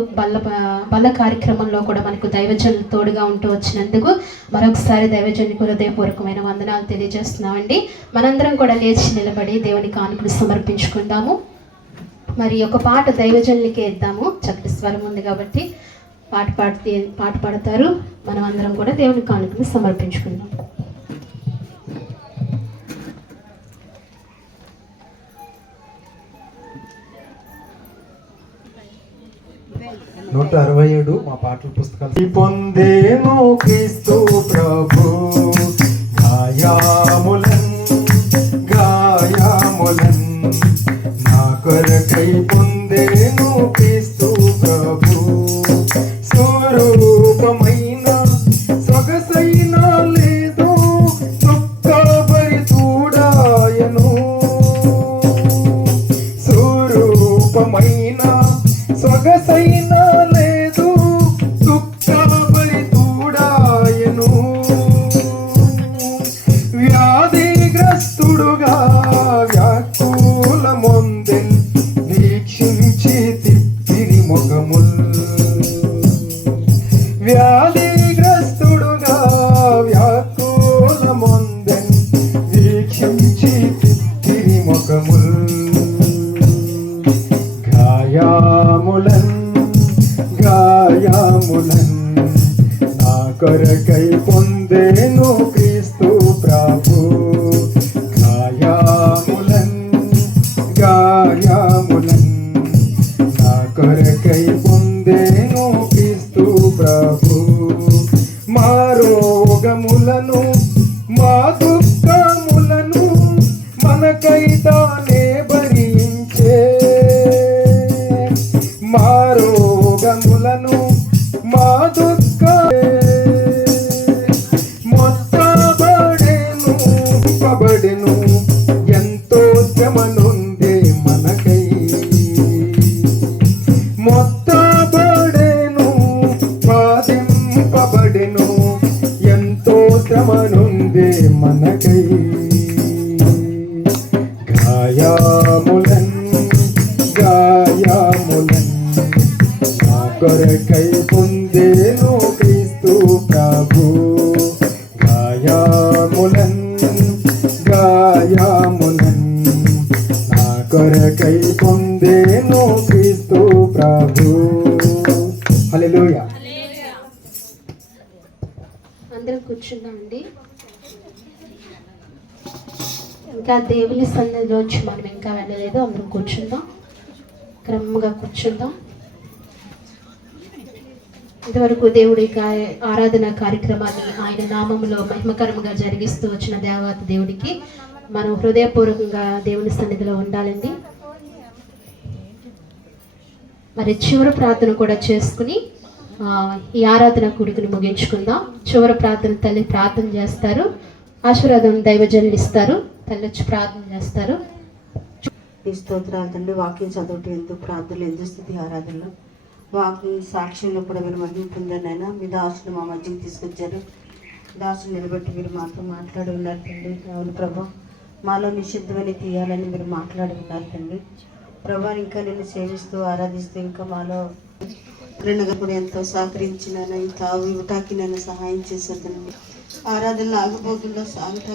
బల కార్యక్రమంలో కూడా మనకు దైవజనులు తోడుగా ఉంటూ వచ్చినందుకు మరొకసారి దైవజనునికి హృదయపూర్వకమైన వందనాలు తెలియజేస్తున్నామండి. మనందరం కూడా లేచి నిలబడి దేవునికి కానుకలు సమర్పించుకుందాము. మరి ఒక పాట దైవజనులకే ఇద్దాము. చక్కటి స్వరం ఉంది కాబట్టి పాట పాడతారు. మనం అందరం కూడా దేవునికి కానుకలు సమర్పించుకుందాం. నూట 67 మా పాటల పుస్తకాలు. పొందేమో క్రీస్తు ప్రభు గాయాములన్ నా కొరకై పొందేను క్రీస్తు ప్రభు స్వరూపమైన సొగసైన లేదు దుఃఖపరి చూడాయను స్వరూపమైన సొగసైన లేదు దుఃఖపరి చూడాయను వ్యాధిగ్రస్తుడుగా వ్యాకులమొందెన్ వీక్షించి తిప్పిరి ముఖముల్ వ్యాధిగ్రస్తుడుగా వ్యాకులమొందెన్ వీక్షించి తిప్పిరి ముఖముల్ గాయాములన్ నా కొరకై పొందేను క్రీస్తు ప్రభు గాయాములన్ నా కొరకై పొందేను క్రీస్తు ప్రభు మా రోగములను మా దుఃఖములను మనకై తానే భరించే మా రోగములను మా దుఃఖ మొత్తబడెను పబడెను ఎంతో శ్రమనుందే మనకై మొత్తబడెను నా కొరకై పొందేను క్రీస్తు ప్రభు గాయములన్ నా కొరకై పొందేను క్రీస్తు ప్రభు. హల్లెలూయా. అందరం కూర్చుందామండి. ఇంకా దేవుని సన్నిధిలోంచి మనం ఇంకా వెళ్ళలేదు. అందరం కూర్చుందాం, క్రమంగా కూర్చుందాం. ఇంతవరకు దేవుడి ఆరాధన కార్యక్రమాన్ని ఆయన నామములో మహిమకరంగా జరిగిస్తూ వచ్చిన దేవత దేవుడికి మనం హృదయపూర్వకంగా దేవుని సన్నిధిలో ఉండాలండి. మరి చివరి ప్రార్థన కూడా చేసుకుని ఈ ఆరాధన కూడికని ముగించుకుందాం. చివరి ప్రార్థన తల్లి ప్రార్థన చేస్తారు, ఆశీర్వాదం దైవజనులు ఇస్తారు. తల్లి వచ్చి ప్రార్థన చేస్తారు. ఈ స్తోత్రాలు తండ్రి. వాక్యం చదవటం ఎందుకు, ప్రార్థనలు ఎందుకు, స్థుతి ఆరాధనలు, వాక్యం సాక్ష్యంలో కూడా మీరు మహిమ పొందండి. అయినా మీ దాసులు మా మధ్యకి తీసుకొచ్చారు. దాసులు నిలబెట్టి మీరు మాతో మాట్లాడి ఉన్నారు తండ్రి. అవును ప్రభా, మాలో నిషిద్ధమని తీయాలని మీరు మాట్లాడి ఉన్నారు తండ్రి. ప్రభా, ఇంకా నేను సేవిస్తూ ఆరాధిస్తూ ఇంకా మాలో రెండుగా కూడా ఎంతో సహకరించి నన్ను ఇంకా ఇవ్వటానికి నన్ను సహాయం చేసేదండి. ఆరాధనలు ఆగిపోకుండా సాగుతా